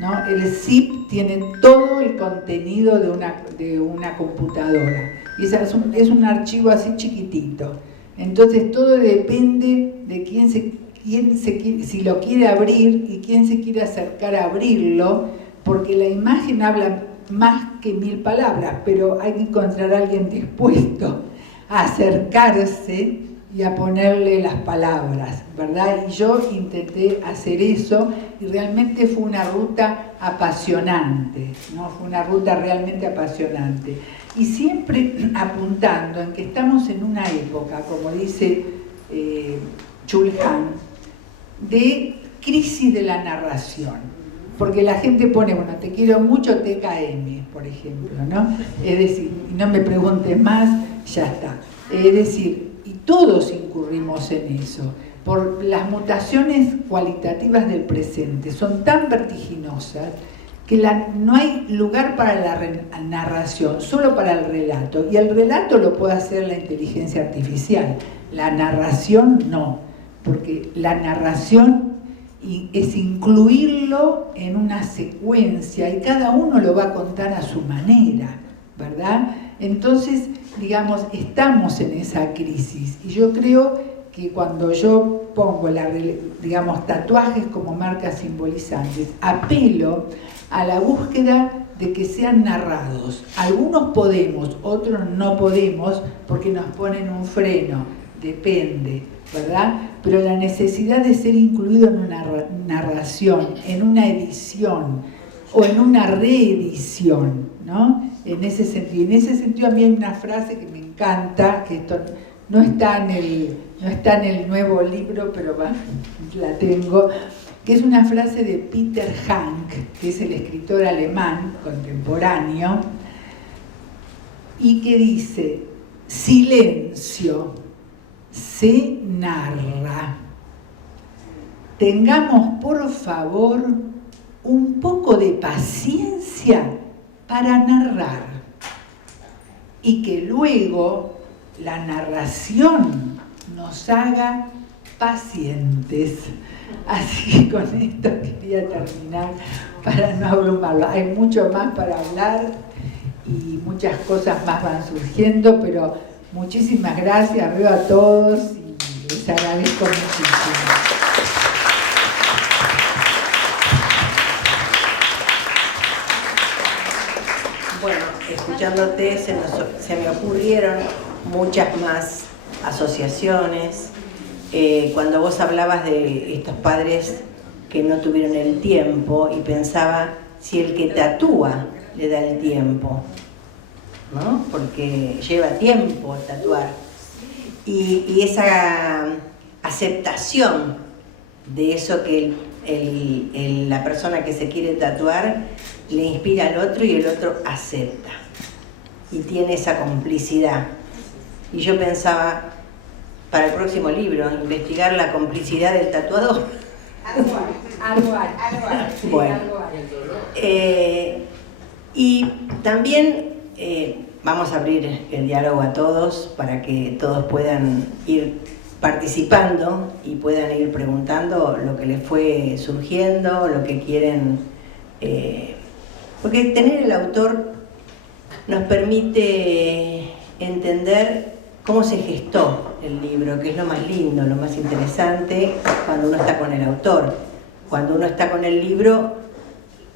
¿no? El zip tiene todo el contenido de una computadora y es un archivo así chiquitito. Entonces todo depende de si lo quiere abrir y quién se quiere acercar a abrirlo, porque la imagen habla más que 1000 palabras, pero hay que encontrar a alguien dispuesto a acercarse y a ponerle las palabras, ¿verdad? Y yo intenté hacer eso y realmente fue una ruta apasionante, ¿no? Fue una ruta realmente apasionante. Y siempre apuntando en que estamos en una época, como dice Chulhan, de crisis de la narración. Porque la gente pone, bueno, te quiero mucho, TKM, por ejemplo, ¿no? Es decir, no me preguntes más, ya está. Es decir, y todos incurrimos en eso, por las mutaciones cualitativas del presente, son tan vertiginosas que no hay lugar para la narración, solo para el relato. Y el relato lo puede hacer la inteligencia artificial, la narración no, porque la narración es incluirlo en una secuencia y cada uno lo va a contar a su manera, ¿verdad? Entonces, digamos, estamos en esa crisis y yo creo que cuando yo pongo, digamos, tatuajes como marcas simbolizantes, apelo a la búsqueda de que sean narrados. Algunos podemos, otros no podemos porque nos ponen un freno, depende, ¿verdad? Pero la necesidad de ser incluido en una narración, en una edición o en una reedición, ¿no? En ese sentido a mí hay una frase que me encanta, que esto no está en el nuevo libro, pero la tengo, que es una frase de Peter Hank, que es el escritor alemán contemporáneo, y que dice: silencio, se narra. Tengamos, por favor, un poco de paciencia para narrar y que luego la narración nos haga pacientes. Así que con esto quería terminar para no abrumarlo. Hay mucho más para hablar y muchas cosas más van surgiendo, pero muchísimas gracias, veo a todos y les agradezco muchísimo. Bueno, escuchándote se me ocurrieron muchas más asociaciones. Cuando vos hablabas de estos padres que no tuvieron el tiempo y pensaba si el que tatúa le da el tiempo, ¿no? Porque lleva tiempo tatuar. Y esa aceptación de eso que la persona que se quiere tatuar le inspira al otro y el otro acepta. Y tiene esa complicidad. Y yo pensaba, para el próximo libro, investigar la complicidad del tatuador. Algo hay. Bueno. Y también vamos a abrir el diálogo a todos para que todos puedan ir participando y puedan ir preguntando lo que les fue surgiendo, lo que quieren. Porque tener el autor nos permite entender cómo se gestó el libro, que es lo más lindo, lo más interesante cuando uno está con el autor. Cuando uno está con el libro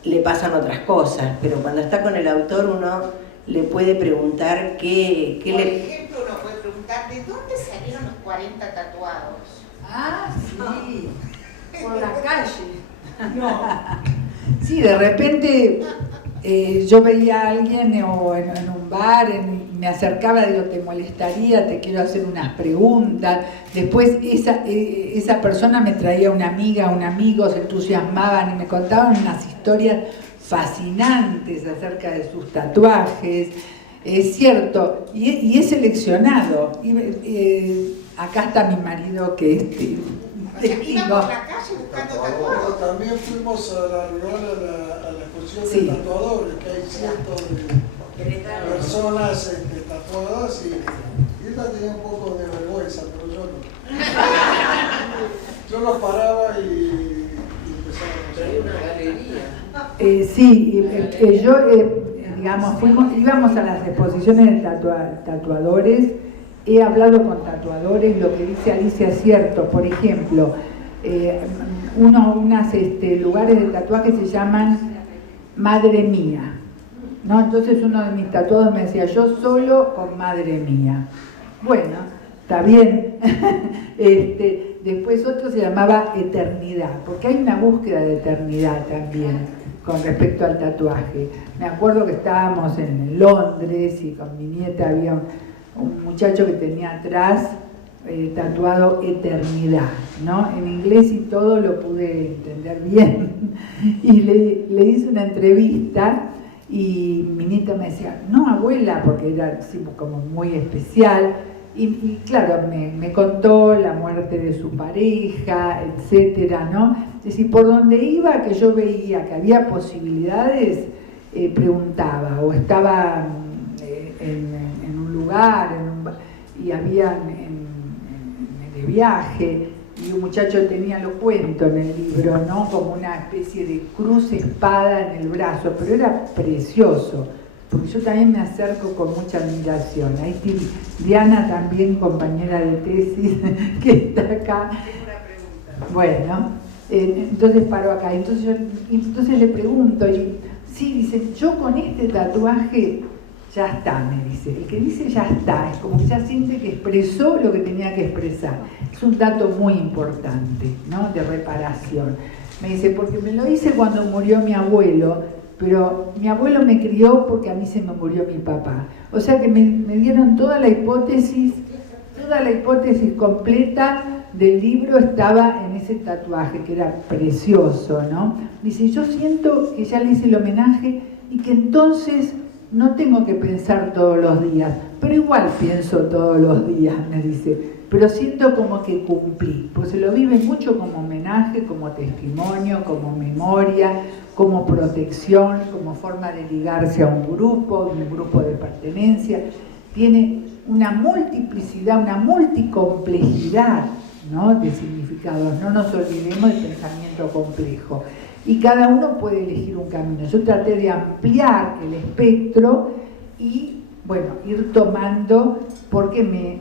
le pasan otras cosas, pero cuando está con el autor uno le puede preguntar qué Por ejemplo, uno puede preguntar, ¿de dónde salieron los 40 tatuados? Ah, sí, por la calle. No. Sí, de repente yo veía a alguien o en un bar, me acercaba, digo, ¿te molestaría? Te quiero hacer unas preguntas. Después esa persona me traía una amiga, un amigo, se entusiasmaban y me contaban unas historias fascinantes acerca de sus tatuajes. Es cierto, y he seleccionado. Acá está mi marido que es Iba por la calle buscando tatuados. También fuimos a la rival a la exposición Sí. de tatuadores, que hay cientos de personas tatuadas y esta tenía un poco de vergüenza, pero yo no. Yo los paraba y empezaba a galería. Sí, digamos, íbamos a las exposiciones de tatuadores. He hablado con tatuadores, lo que dice Alicia es cierto. Por ejemplo, unos lugares de tatuaje se llaman Madre Mía, ¿no? Entonces uno de mis tatuados me decía, yo solo con Madre Mía. Bueno, está bien. Después otro se llamaba Eternidad, porque hay una búsqueda de eternidad también con respecto al tatuaje. Me acuerdo que estábamos en Londres y con mi nieta había un muchacho que tenía atrás tatuado eternidad, ¿no? En inglés y todo lo pude entender bien. Y le hice una entrevista y mi nieta me decía, no abuela, porque era así como muy especial. Y claro, me contó la muerte de su pareja, etcétera, ¿no? Es decir, por donde iba, que yo veía que había posibilidades, preguntaba, o estaba en un lugar, y había de viaje, y un muchacho tenía, lo cuento en el libro, ¿no? Como una especie de cruz espada en el brazo, pero era precioso, porque yo también me acerco con mucha admiración. Ahí está Diana, también compañera de tesis, que está acá. Bueno, entonces paro acá. Entonces le pregunto, y sí, dice, yo con este tatuaje ya está, me dice. El que dice ya está, es como que ya siente que expresó lo que tenía que expresar. Es un dato muy importante, ¿no? De reparación. Me dice, porque me lo hice cuando murió mi abuelo, pero mi abuelo me crió porque a mí se me murió mi papá. O sea que me dieron toda la hipótesis completa del libro estaba en ese tatuaje, que era precioso, ¿no? Dice, yo siento que ya le hice el homenaje y que entonces no tengo que pensar todos los días, pero igual pienso todos los días, me dice, pero siento como que cumplí, pues se lo vive mucho como homenaje, como testimonio, como memoria, como protección, como forma de ligarse a un grupo de pertenencia. Tiene una multiplicidad, una multicomplejidad, ¿no? De significados. No nos olvidemos del pensamiento complejo. Y cada uno puede elegir un camino. Yo traté de ampliar el espectro y, bueno, ir tomando, porque me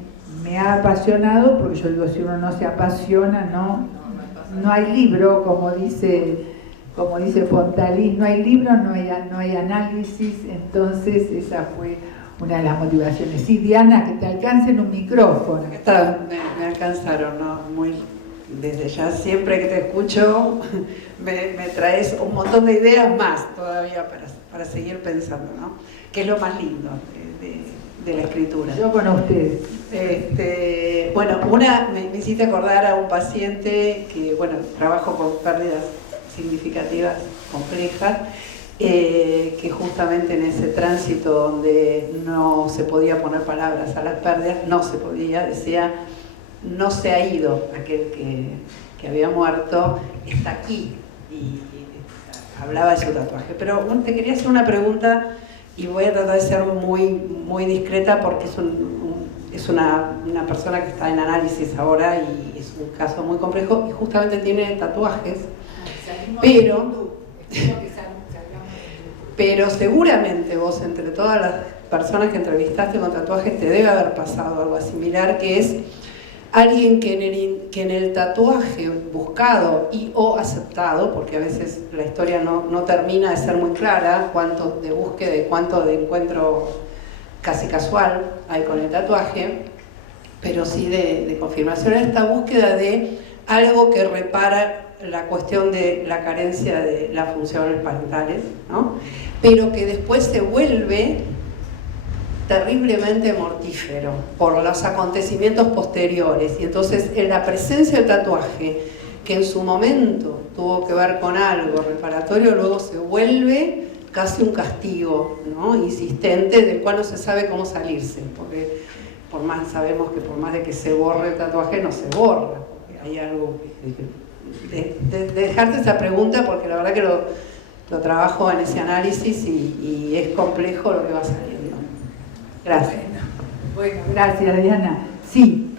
ha apasionado, porque yo digo, si uno no se apasiona, no hay libro, como dice Pontalí, no hay libro, no hay análisis. Entonces esa fue una de las motivaciones. Sí, Diana, que te alcancen un micrófono. Me alcanzaron, ¿no? Desde ya, siempre que te escucho, me traes un montón de ideas más todavía para seguir pensando, ¿no? Que es lo más lindo de la escritura. Yo con ustedes. Bueno, me hiciste acordar a un paciente que, bueno, trabajo con pérdidas significativas, complejas, que justamente en ese tránsito donde no se podía poner palabras a las pérdidas, no se podía, decía, no se ha ido aquel que había muerto, está aquí, y hablaba de su tatuaje. Pero bueno, te quería hacer una pregunta y voy a tratar de ser muy discreta, porque es una persona que está en análisis ahora y es un caso muy complejo y justamente tiene tatuajes, pero seguramente vos, entre todas las personas que entrevistaste con tatuajes, te debe haber pasado algo similar, que es alguien que en el tatuaje buscado y o aceptado, porque a veces la historia no termina de ser muy clara, cuánto de búsqueda y cuánto de encuentro casi casual hay con el tatuaje, pero sí de confirmación, esta búsqueda de algo que repara la cuestión de la carencia de las funciones parentales, ¿no? Pero que después se vuelve terriblemente mortífero por los acontecimientos posteriores. Y entonces, en la presencia del tatuaje, que en su momento tuvo que ver con algo reparatorio, luego se vuelve casi un castigo, ¿no? Insistente, del cual no se sabe cómo salirse, porque sabemos que por más de que se borre el tatuaje, no se borra, porque hay algo de dejarte esa pregunta, porque la verdad que lo trabajo en ese análisis y es complejo lo que va saliendo. Gracias. Bueno, gracias, Diana. Sí,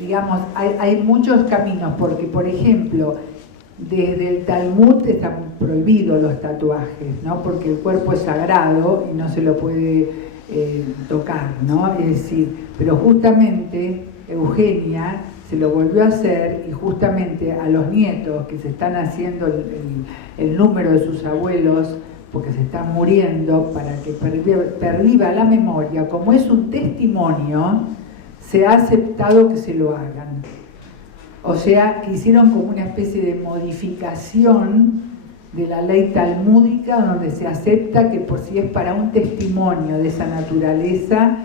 digamos, hay muchos caminos, porque, por ejemplo, desde el Talmud están prohibidos los tatuajes, ¿no? Porque el cuerpo es sagrado y no se lo puede tocar, ¿no? Es decir, pero justamente Eugenia se lo volvió a hacer, y justamente a los nietos que se están haciendo el número de sus abuelos, porque se están muriendo, para que perviva la memoria, como es un testimonio, se ha aceptado que se lo hagan. O sea, que hicieron como una especie de modificación de la ley talmúdica, donde se acepta que por si es para un testimonio de esa naturaleza,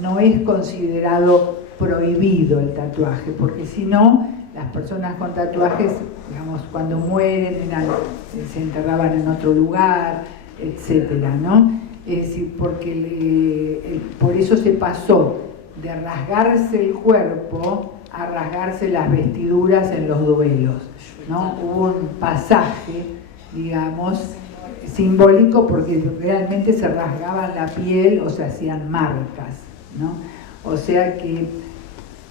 no es considerado prohibido el tatuaje, porque si no, las personas con tatuajes, digamos, cuando mueren se enterraban en otro lugar, etcétera, ¿no? Es decir, porque por eso se pasó de rasgarse el cuerpo a rasgarse las vestiduras en los duelos, ¿no? Hubo un pasaje, digamos, simbólico, porque realmente se rasgaban la piel o se hacían marcas, ¿no? O sea que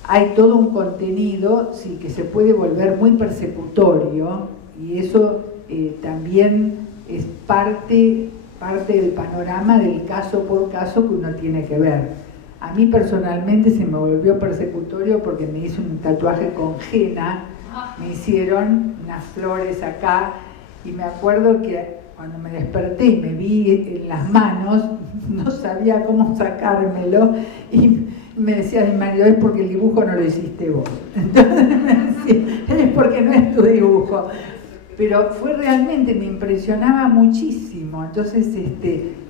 hay todo un contenido, sí, que se puede volver muy persecutorio, y eso también es parte del panorama del caso por caso que uno tiene que ver. A mí personalmente se me volvió persecutorio porque me hice un tatuaje con henna, me hicieron unas flores acá, y me acuerdo que cuando me desperté y me vi en las manos, no sabía cómo sacármelo, y me decía mi marido, es porque el dibujo no lo hiciste vos. Entonces me decía, es porque no es tu dibujo. Pero fue realmente, me impresionaba muchísimo. Entonces,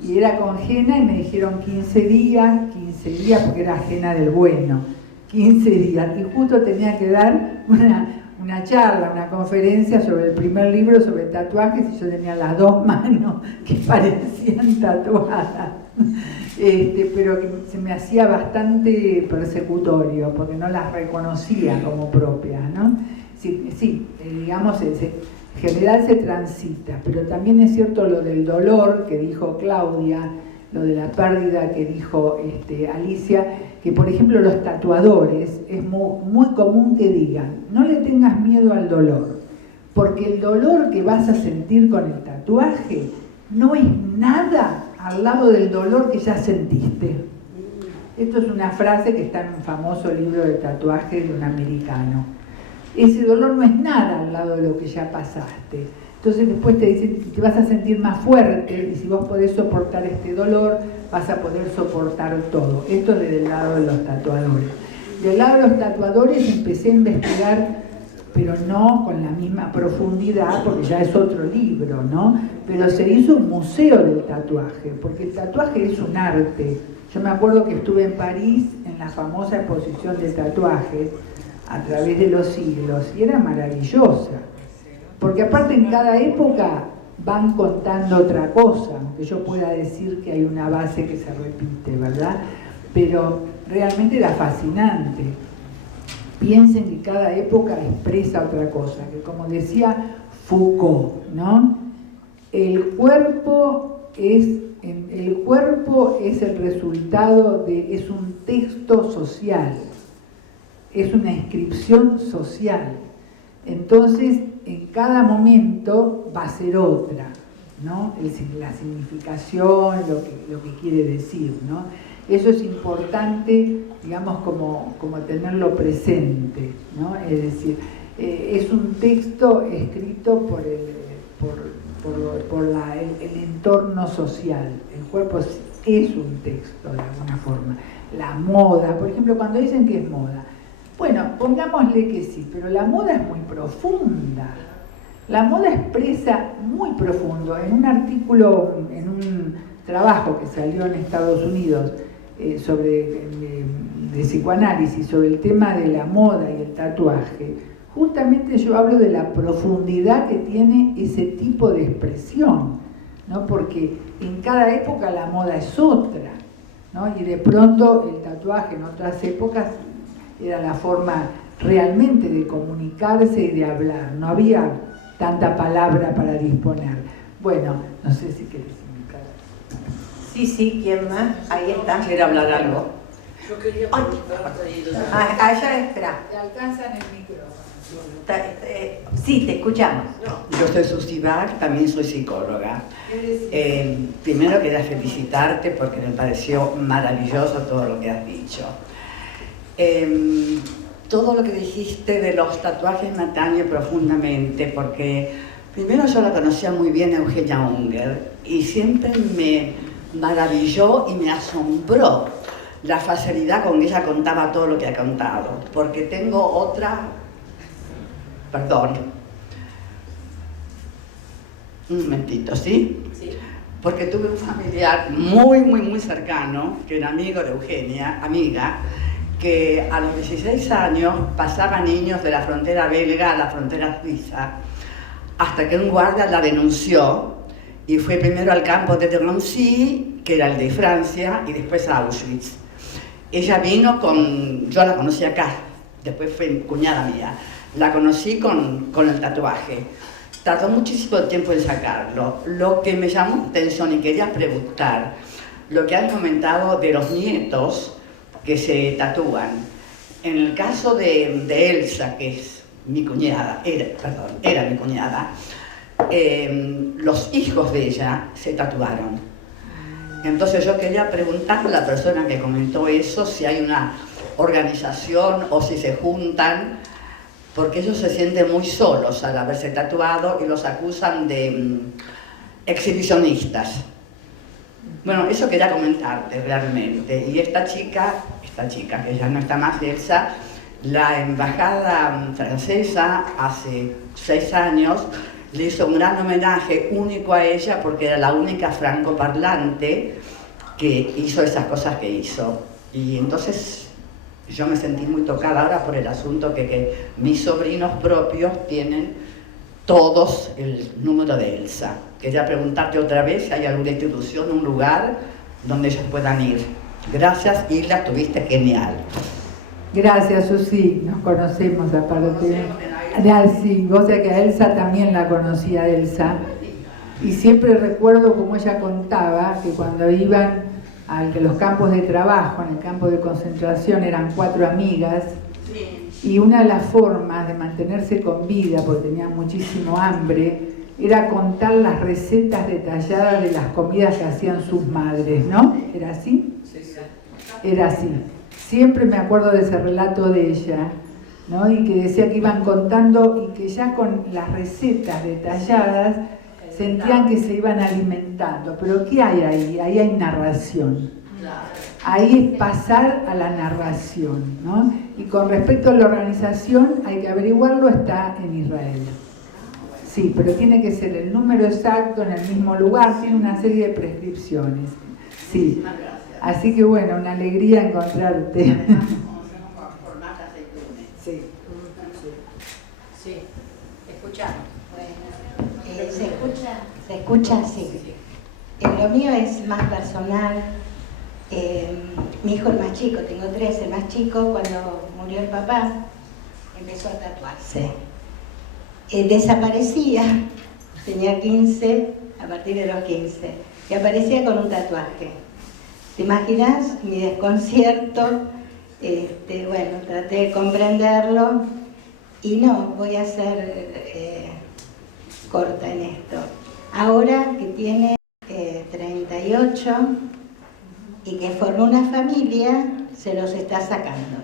y era con henna, y me dijeron 15 días, porque era henna del bueno, 15 días. Y justo tenía que dar una charla, una conferencia sobre el primer libro sobre tatuajes, y yo tenía las dos manos que parecían tatuadas. Pero que se me hacía bastante persecutorio, porque no las reconocía como propias, ¿no? Sí, digamos, en general se transita, pero también es cierto lo del dolor que dijo Claudia, lo de la pérdida que dijo Alicia, que por ejemplo los tatuadores es muy común que digan, no le tengas miedo al dolor, porque el dolor que vas a sentir con el tatuaje no es nada al lado del dolor que ya sentiste. Esto es una frase que está en un famoso libro de tatuajes de un americano. Ese dolor no es nada al lado de lo que ya pasaste. Entonces después te dicen, te vas a sentir más fuerte, y si vos podés soportar este dolor, vas a poder soportar todo. Esto es desde el lado de los tatuadores. Del lado de los tatuadores empecé a investigar, pero no con la misma profundidad, porque ya es otro libro, ¿no? Pero se hizo un museo del tatuaje, porque el tatuaje es un arte. Yo me acuerdo que estuve en París en la famosa exposición de tatuajes a través de los siglos, y era maravillosa, porque aparte en cada época van contando otra cosa, aunque yo pueda decir que hay una base que se repite, ¿verdad? Pero realmente era fascinante. Piensen que cada época expresa otra cosa, que como decía Foucault, ¿no? El cuerpo es el resultado es un texto social, es una inscripción social. Entonces, en cada momento va a ser otra, ¿no? La significación, lo que quiere decir, ¿no? Eso es importante, digamos, como tenerlo presente, ¿no? Es decir, es un texto escrito por el entorno social. El cuerpo es un texto, de alguna forma. La moda, por ejemplo, cuando dicen que es moda, bueno, pongámosle que sí, pero la moda es muy profunda. La moda expresa muy profundo. En un artículo, en un trabajo que salió en Estados Unidos de psicoanálisis sobre el tema de la moda y el tatuaje, justamente yo hablo de la profundidad que tiene ese tipo de expresión, ¿no? Porque en cada época la moda es otra, ¿no? Y de pronto el tatuaje en otras épocas era la forma realmente de comunicarse y de hablar, no había tanta palabra para disponer. Bueno, no sé si querés indicar. Sí, ¿quién más? Ahí está. ¿Quiere hablar algo? Yo quería preguntarte ahí. Allá, espera. ¿Te alcanzan el micrófono? Sí, te escuchamos. Yo soy Susi Bach, también soy psicóloga. Primero quería felicitarte porque me pareció maravilloso todo lo que has dicho. Todo lo que dijiste de los tatuajes me atañe profundamente porque primero yo la conocía muy bien a Eugenia Unger y siempre me maravilló y me asombró la facilidad con que ella contaba todo lo que ha contado, porque tengo otra... Perdón. Un momentito, ¿sí? Sí. Porque tuve un familiar muy cercano, que era amigo de Eugenia, amiga, que a los 16 años pasaban niños de la frontera belga a la frontera suiza, hasta que un guardia la denunció y fue primero al campo de Drancy, que era el de Francia, y después a Auschwitz. Ella vino con... yo la conocí acá, después fue cuñada mía, la conocí con el tatuaje. Tardó muchísimo tiempo en sacarlo. Lo que me llamó la atención y quería preguntar, lo que han comentado de los nietos que se tatúan. En el caso de Elsa, que es mi cuñada, era mi cuñada, los hijos de ella se tatuaron. Entonces yo quería preguntarle a la persona que comentó eso si hay una organización o si se juntan, porque ellos se sienten muy solos al haberse tatuado y los acusan de exhibicionistas. Bueno, eso quería comentarte realmente. Y esta chica, que ya no está más, Elsa, la embajada francesa hace 6 años le hizo un gran homenaje único a ella porque era la única francoparlante que hizo esas cosas que hizo. Y entonces yo me sentí muy tocada ahora por el asunto que mis sobrinos propios tienen todos el número de Elsa. Quería preguntarte otra vez si hay alguna institución, un lugar donde ellos puedan ir. Gracias, Hilda, estuviste genial. Gracias, Susi, nos conocemos aparte. Sí, vos sabés que a Elsa también la conocía Elsa. Y siempre recuerdo como ella contaba que cuando iban a los campos de trabajo, en el campo de concentración, eran 4 amigas. Y una de las formas de mantenerse con vida, porque tenían muchísimo hambre, era contar las recetas detalladas de las comidas que hacían sus madres, ¿no? ¿Era así? Era así. Siempre me acuerdo de ese relato de ella, ¿no? Y que decía que iban contando y que ya con las recetas detalladas sentían que se iban alimentando. Pero ¿qué hay ahí? Ahí hay narración. Ahí es pasar a la narración, ¿no? Y con respecto a la organización, hay que averiguarlo, está en Israel. Sí, pero tiene que ser el número exacto en el mismo lugar, tiene una serie de prescripciones. Sí. Así que bueno, una alegría encontrarte. Sí. Sí, escuchamos. Bueno, ¿se escucha? Sí. Lo mío es más personal. Mi hijo el más chico, tengo 3, el más chico, cuando murió el papá, empezó a tatuarse. Desaparecía, tenía 15, a partir de los 15, y aparecía con un tatuaje. ¿Te imaginas mi desconcierto? Bueno, traté de comprenderlo y no, voy a ser corta en esto. Ahora que tiene 38 y que formó una familia, se los está sacando.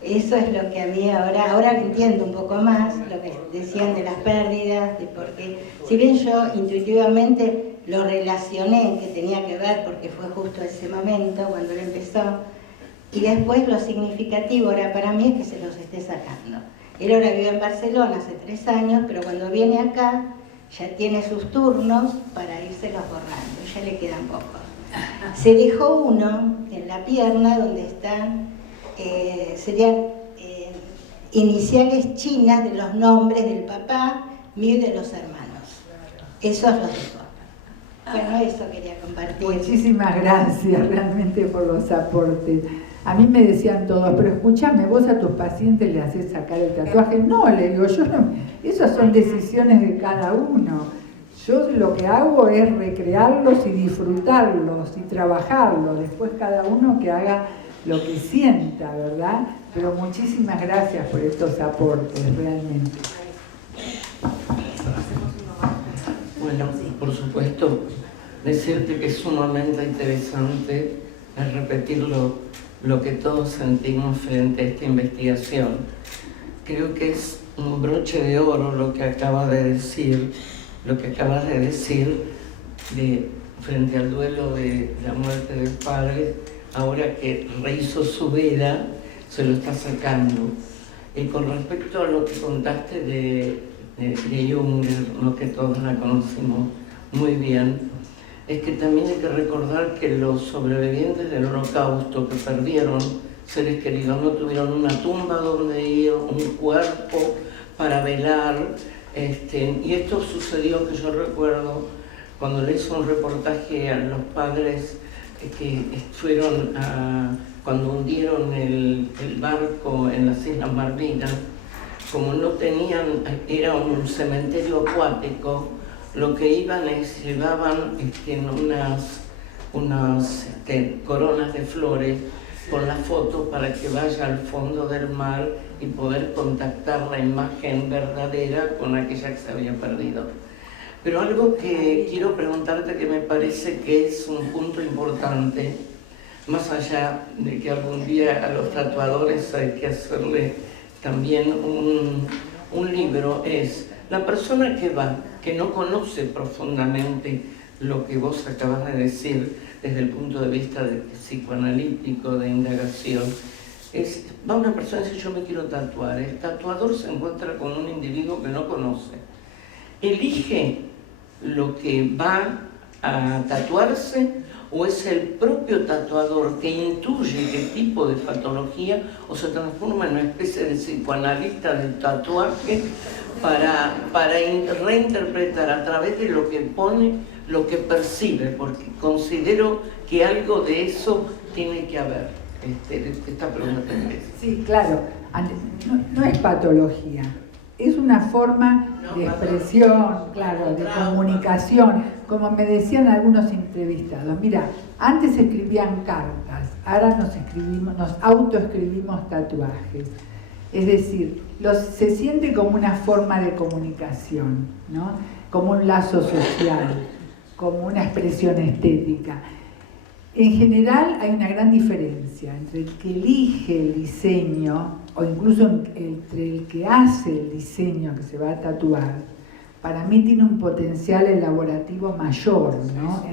Eso es lo que a mí ahora entiendo un poco más, lo que decían de las pérdidas, de por qué. Si bien yo intuitivamente lo relacioné, que tenía que ver porque fue justo ese momento cuando él empezó, y después lo significativo ahora para mí es que se los esté sacando. Él ahora vive en Barcelona hace 3 años, pero cuando viene acá ya tiene sus turnos para írselos borrando, ya le quedan pocos. Se dejó uno en la pierna donde están, serían iniciales chinas de los nombres del papá, mío y de los hermanos. Esos los dejó. Bueno, eso quería compartir. Muchísimas gracias realmente por los aportes. A mí me decían todos, pero escúchame, vos a tus pacientes le haces sacar el tatuaje. No, le digo, yo no, esas son decisiones de cada uno. Yo lo que hago es recrearlos y disfrutarlos y trabajarlos. Después cada uno que haga lo que sienta, ¿verdad? Pero muchísimas gracias por estos aportes, realmente. Bueno, por supuesto, decirte que es sumamente interesante repetir lo que todos sentimos frente a esta investigación. Creo que es un broche de oro lo que acabas de decir frente al duelo de la muerte del padre, ahora que rehizo su vida, se lo está sacando. Y con respecto a lo que contaste de Junger, lo que todos la conocimos muy bien, es que también hay que recordar que los sobrevivientes del Holocausto que perdieron seres queridos, no tuvieron una tumba donde ir, un cuerpo para velar. Y esto sucedió, que yo recuerdo, cuando le hice un reportaje a los padres que fueron cuando hundieron el barco en las Islas Malvinas. Como no tenían, era un cementerio acuático, lo que iban es, llevaban unas coronas de flores con la foto para que vaya al fondo del mar y poder contactar la imagen verdadera con aquella que se había perdido. Pero algo que quiero preguntarte, que me parece que es un punto importante, más allá de que algún día a los tatuadores hay que hacerle también un libro, es la persona que va, que no conoce profundamente lo que vos acabas de decir desde el punto de vista psicoanalítico, de indagación, va una persona y dice: yo me quiero tatuar. El tatuador se encuentra con un individuo que no conoce, elige lo que va a tatuarse, o es el propio tatuador que intuye qué tipo de patología, o se transforma en una especie de psicoanalista del tatuaje para reinterpretar a través de lo que pone, lo que percibe, porque considero que algo de eso tiene que haber. Esta pregunta te Sí, claro, no es patología, es una forma de expresión, claro, de comunicación, como me decían algunos entrevistados. Mira, antes escribían cartas, ahora nos autoescribimos tatuajes. Es decir, se siente como una forma de comunicación, ¿no? Como un lazo social, como una expresión estética. En general hay una gran diferencia entre el que elige el diseño o incluso entre el que hace el diseño que se va a tatuar. Para mí tiene un potencial elaborativo mayor, ¿no?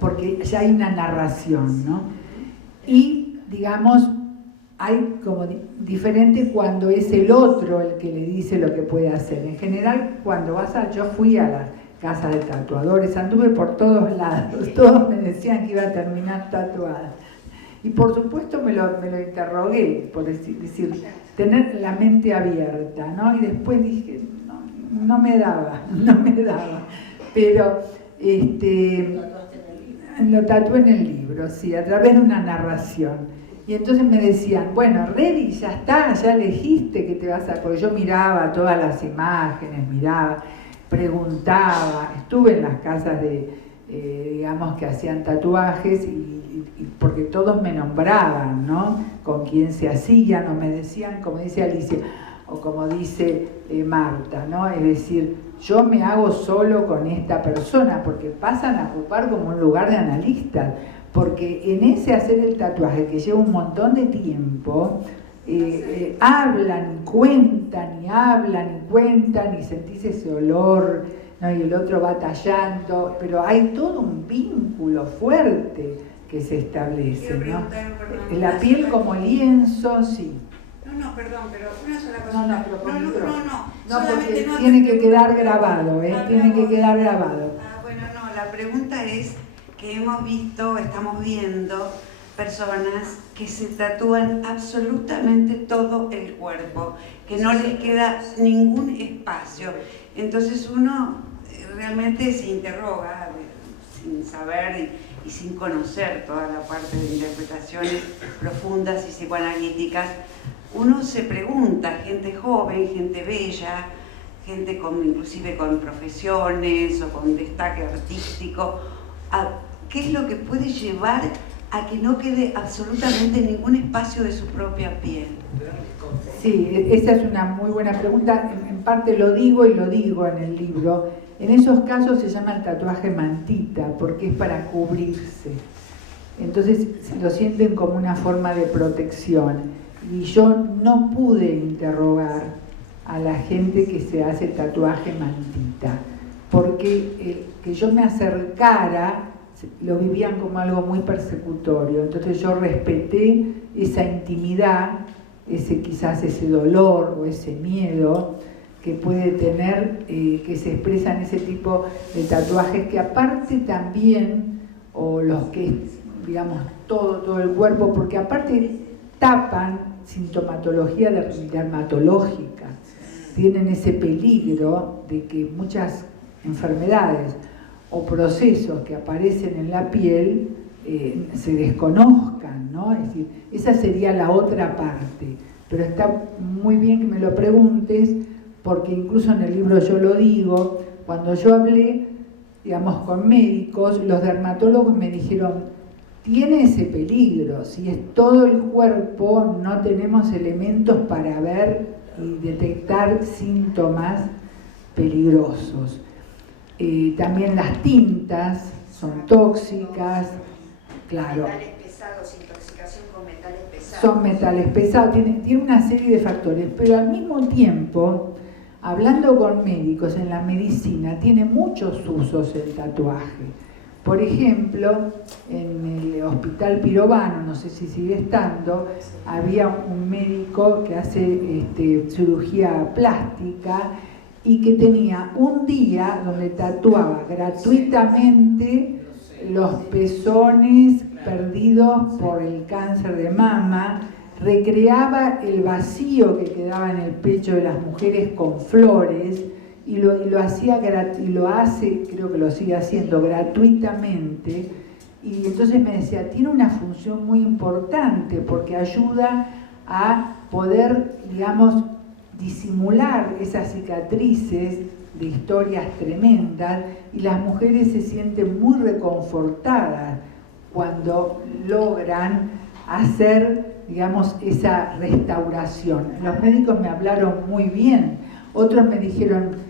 Porque ya hay una narración, ¿no? Y, digamos, hay como diferente cuando es el otro el que le dice lo que puede hacer. En general, cuando yo fui a la casa de tatuadores, anduve por todos lados, todos me decían que iba a terminar tatuada. Y por supuesto me lo interrogué, por decir, tener la mente abierta, ¿no? Y después dije, no me daba, pero lo tatué en el libro, sí, a través de una narración. Y entonces me decían, bueno, ready, ya está, ya elegiste que te vas a... Porque yo miraba todas las imágenes, preguntaba, estuve en las casas digamos, que hacían tatuajes y porque todos me nombraban, ¿no? Con quién se hacían, o me decían, como dice Alicia, o como dice Marta, ¿no? Es decir, yo me hago solo con esta persona, porque pasan a ocupar como un lugar de analistas, porque en ese hacer el tatuaje, que lleva un montón de tiempo, hablan y cuentan y sentís ese olor, ¿no? Y el otro va tallando, pero hay todo un vínculo fuerte que se establece, ¿no? La piel como lienzo, sí. No, perdón, pero una sola cosa. No, porque tiene que quedar grabado, tiene que quedar grabado. Bueno, no, la pregunta es que estamos viendo personas que se tatúan absolutamente todo el cuerpo, que no les queda ningún espacio. Entonces uno realmente se interroga sin saber y sin conocer toda la parte de interpretaciones profundas y psicoanalíticas. Uno se pregunta, gente joven, gente bella, gente inclusive con profesiones o con destaque artístico, ¿qué es lo que puede llevar a que no quede absolutamente ningún espacio de su propia piel? Sí, esa es una muy buena pregunta. En parte lo digo en el libro. En esos casos se llama el tatuaje mantita, porque es para cubrirse. Entonces lo sienten como una forma de protección. Y yo no pude interrogar a la gente que se hace tatuaje mantita, porque que yo me acercara lo vivían como algo muy persecutorio. Entonces yo respeté esa intimidad, quizás ese dolor o ese miedo que puede tener, que se expresa en ese tipo de tatuajes, que aparte también, o los que, digamos, todo el cuerpo, porque aparte tapan sintomatología dermatológica. Tienen ese peligro de que muchas enfermedades o procesos que aparecen en la piel se desconozcan, ¿no? Es decir, esa sería la otra parte. Pero está muy bien que me lo preguntes, porque incluso en el libro yo lo digo. Cuando yo hablé, digamos, con médicos, los dermatólogos me dijeron, tiene ese peligro, si es todo el cuerpo, no tenemos elementos para ver y detectar síntomas peligrosos. También las tintas son tóxicas, claro. Metales pesados, intoxicación con metales pesados. Son metales pesados, tiene una serie de factores, pero al mismo tiempo, hablando con médicos en la medicina, tiene muchos usos el tatuaje. Por ejemplo, en el Hospital Pirovano, no sé si sigue estando, había un médico que hace cirugía plástica y que tenía un día donde tatuaba gratuitamente los pezones perdidos por el cáncer de mama, recreaba el vacío que quedaba en el pecho de las mujeres con flores y lo hacía y lo hace, creo que lo sigue haciendo gratuitamente. Y entonces me decía, tiene una función muy importante porque ayuda a poder, digamos, disimular esas cicatrices de historias tremendas, y las mujeres se sienten muy reconfortadas cuando logran hacer, digamos, esa restauración. Los médicos me hablaron muy bien, otros me dijeron,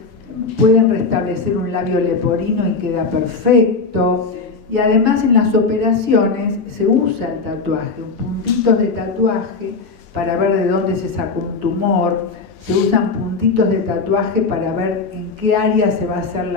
pueden restablecer un labio leporino y queda perfecto. Y además en las operaciones se usa el tatuaje, puntitos de tatuaje para ver de dónde se sacó un tumor, se usan puntitos de tatuaje para ver en qué área se va a hacer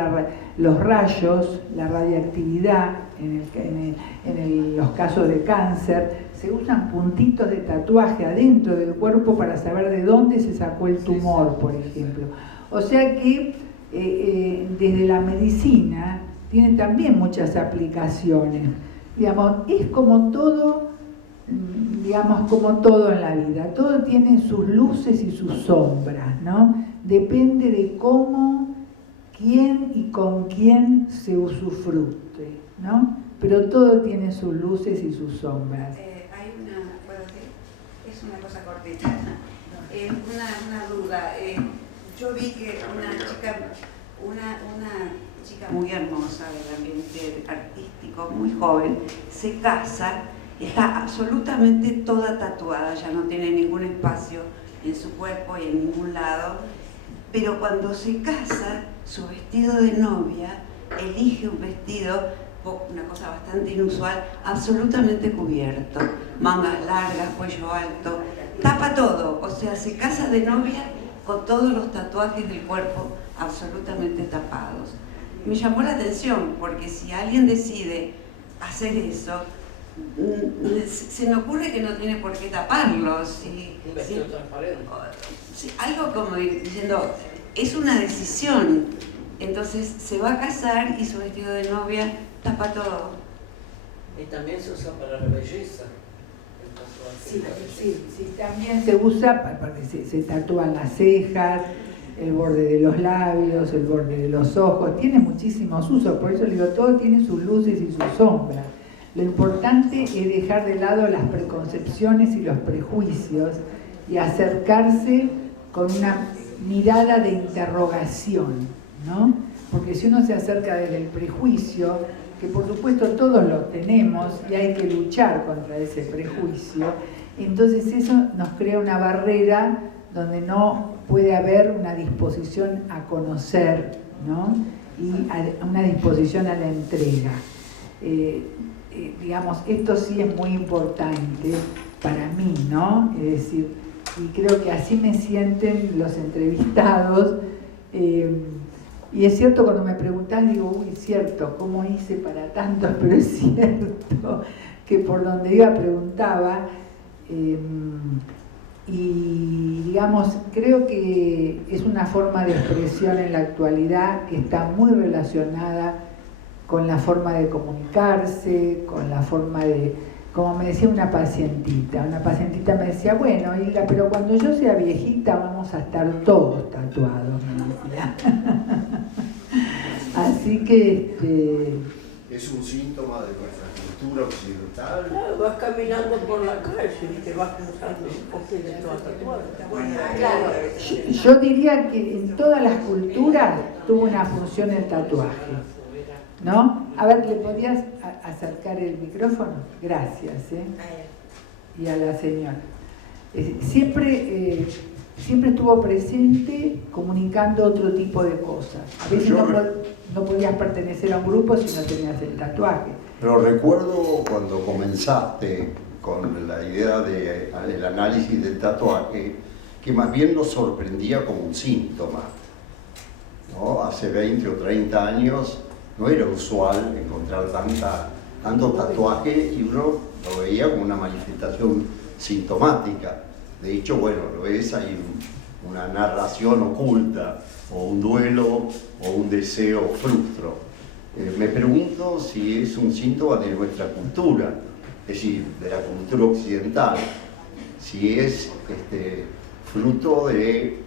los rayos, la radiactividad, en los casos de cáncer, se usan puntitos de tatuaje adentro del cuerpo para saber de dónde se sacó el tumor, por ejemplo. O sea que desde la medicina tiene también muchas aplicaciones. Digamos, es como todo, digamos, como todo en la vida. Todo tiene sus luces y sus sombras, ¿no? Depende de cómo, quién y con quién se usufructe, ¿no? Pero todo tiene sus luces y sus sombras. Hay una, ¿puedo decir? Es una cosa cortita. Una duda. Yo vi que una chica muy hermosa del ambiente artístico, muy joven, se casa, está absolutamente toda tatuada, ya no tiene ningún espacio en su cuerpo y en ningún lado, pero cuando se casa, su vestido de novia, elige un vestido, una cosa bastante inusual, absolutamente cubierto, mangas largas, cuello alto, tapa todo, o sea, se casa de novia con todos los tatuajes del cuerpo absolutamente tapados. Me llamó la atención, porque si alguien decide hacer eso, se me ocurre que no tiene por qué taparlos. Un vestido transparente. Algo como diciendo, es una decisión. Entonces se va a casar y su vestido de novia tapa todo. Y también se usa para la belleza. Sí, también se usa, porque se tatúan las cejas, el borde de los labios, el borde de los ojos, tiene muchísimos usos, por eso le digo, todo tiene sus luces y sus sombras. Lo importante es dejar de lado las preconcepciones y los prejuicios y acercarse con una mirada de interrogación, ¿no? Porque si uno se acerca desde el prejuicio, que por supuesto todos lo tenemos y hay que luchar contra ese prejuicio, entonces eso nos crea una barrera donde no puede haber una disposición a conocer, ¿no? Y una disposición a la entrega. Digamos, esto sí es muy importante para mí, ¿no? Es decir, y creo que así me sienten los entrevistados. Y es cierto, cuando me preguntan, digo, uy, es cierto, ¿cómo hice para tanto? Pero es cierto que por donde iba preguntaba. Y digamos, creo que es una forma de expresión en la actualidad que está muy relacionada con la forma de comunicarse, con la forma de como me decía una pacientita me decía, bueno, Hilda, pero cuando yo sea viejita vamos a estar todos tatuados, me decía. Así que es un síntoma de nuestra cultura occidental. Claro, vas caminando por la calle y te vas pensando por qué te vas a tatuar. Claro, yo diría que en todas las culturas tuvo una función el tatuaje, ¿no? A ver, ¿le podías acercar el micrófono? Gracias, y a la señora. Siempre estuvo presente comunicando otro tipo de cosas. A veces no podías pertenecer a un grupo si no tenías el tatuaje. Pero recuerdo cuando comenzaste con la idea del análisis del tatuaje, que más bien nos sorprendía como un síntoma, ¿no? Hace 20 o 30 años no era usual encontrar tanto tatuaje y uno lo veía como una manifestación sintomática. De hecho, bueno, lo ves, hay una narración oculta, o un duelo, o un deseo frustro. Me pregunto si es un síntoma de nuestra cultura, es decir, de la cultura occidental, si es fruto de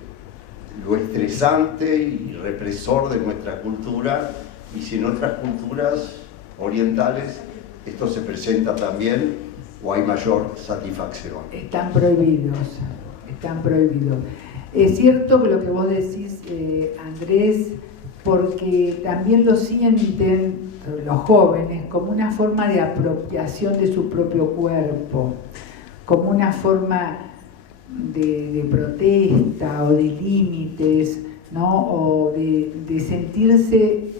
lo estresante y represor de nuestra cultura, y si en otras culturas orientales esto se presenta también o hay mayor satisfacción. Están prohibidos, están prohibidos. Es cierto que lo que vos decís, Andrés, porque también lo sienten los jóvenes como una forma de apropiación de su propio cuerpo, como una forma de protesta o de límites, ¿no? O de sentirse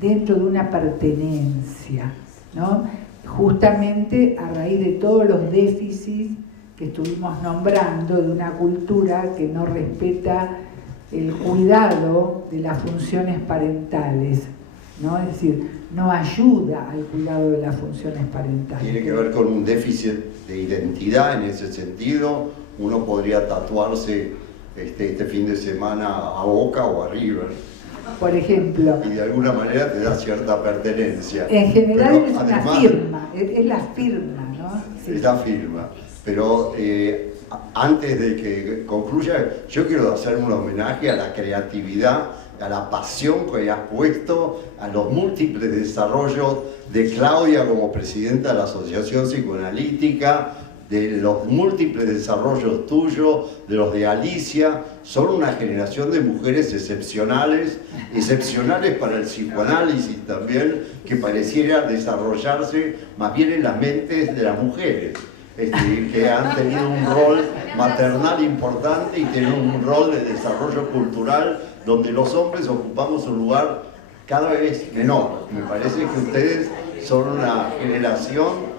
dentro de una pertenencia, ¿no? Justamente a raíz de todos los déficits que estuvimos nombrando de una cultura que no respeta el cuidado de las funciones parentales, ¿no? Es decir, no ayuda al cuidado de las funciones parentales. Tiene que ver con un déficit de identidad en ese sentido. Uno podría tatuarse este fin de semana a Boca o a River, por ejemplo. Y de alguna manera te da cierta pertenencia. En general pero es además, una firma, es la firma, ¿no? Sí. Es la firma. Pero antes de que concluya, yo quiero hacer un homenaje a la creatividad, a la pasión que has puesto, a los múltiples desarrollos de Claudia como presidenta de la Asociación Psicoanalítica, de los múltiples desarrollos tuyos, de los de Alicia. Son una generación de mujeres excepcionales para el psicoanálisis también, que pareciera desarrollarse más bien en las mentes de las mujeres, que han tenido un rol maternal importante y tienen un rol de desarrollo cultural donde los hombres ocupamos un lugar cada vez menor. Me parece que ustedes son una generación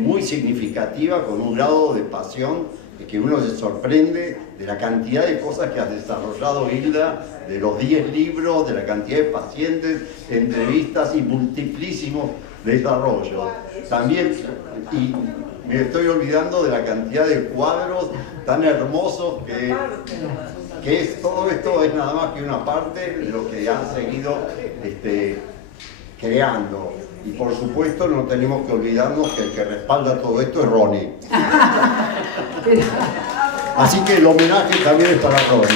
muy significativa, con un grado de pasión que uno se sorprende de la cantidad de cosas que has desarrollado, Hilda, de los 10 libros, de la cantidad de pacientes, entrevistas y multiplísimos desarrollos. También, y me estoy olvidando de la cantidad de cuadros tan hermosos que es, todo esto es nada más que una parte de lo que han seguido creando. Y por supuesto no tenemos que olvidarnos que el que respalda todo esto es Ronnie. Así que el homenaje también es para Ronnie.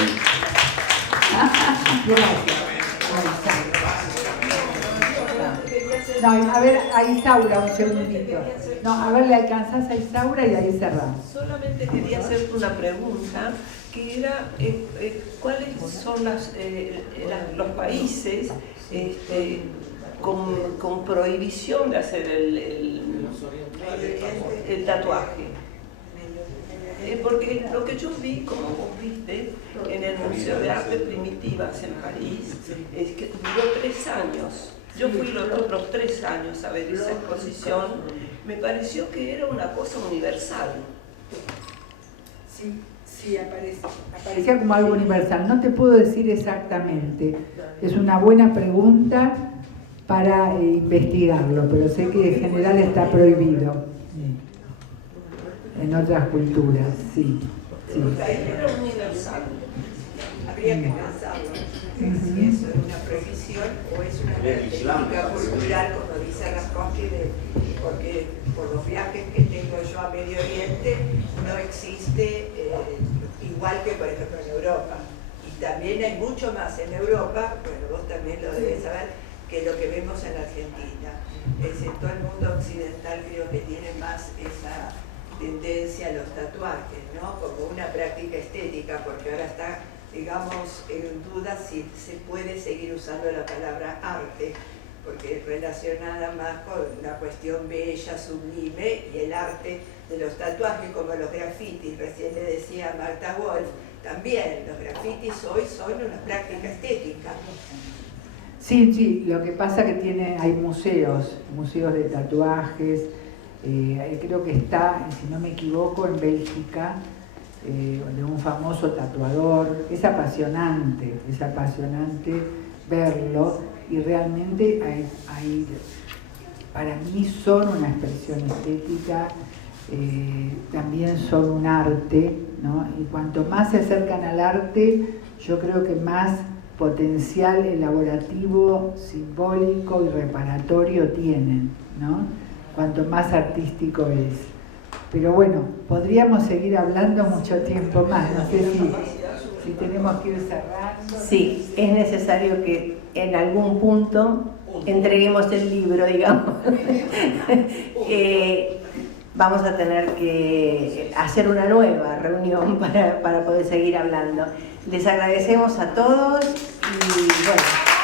No, a ver, a Isaura un segundito. No, a ver, le alcanzás a Isaura y ahí cerramos. Solamente quería hacerte una pregunta, que era cuáles son los países con prohibición de hacer el tatuaje. Porque lo que yo vi, como vos viste, en el Museo de Arte Primitivas en París, es que duró 3 años. Yo fui los otros 3 años a ver esa exposición. Me pareció que era una cosa universal. Sí, aparecía como algo universal. No te puedo decir exactamente. Es una buena pregunta para investigarlo, pero sé que en general está prohibido en otras culturas, sí. Era universal. Habría que pensarlo. si eso es una prohibición o es una práctica cultural, como dice Raskowski, porque por los viajes que tengo yo a Medio Oriente no existe igual que por ejemplo en Europa. Y también hay mucho más en Europa, bueno, vos también lo debes saber, que lo que vemos en Argentina. Es decir, todo el mundo occidental creo que tiene más esa tendencia a los tatuajes, ¿no? Como una práctica estética, porque ahora está, digamos, en duda si se puede seguir usando la palabra arte, porque es relacionada más con una cuestión bella, sublime, y el arte de los tatuajes, como los grafitis, recién le decía a Marta Wolf, también los grafitis hoy son una práctica estética. Sí, sí, lo que pasa que hay museos de tatuajes, creo que está, si no me equivoco, en Bélgica, de un famoso tatuador. Es apasionante verlo, y realmente para mí son una expresión estética, también son un arte, ¿no? Y cuanto más se acercan al arte, yo creo que más potencial elaborativo, simbólico y reparatorio tienen, ¿no? Cuanto más artístico es. Pero bueno, podríamos seguir hablando mucho tiempo más, no sé si tenemos que ir cerrando. Sí, es necesario que en algún punto entreguemos el libro, digamos. Vamos a tener que hacer una nueva reunión para poder seguir hablando. Les agradecemos a todos y bueno.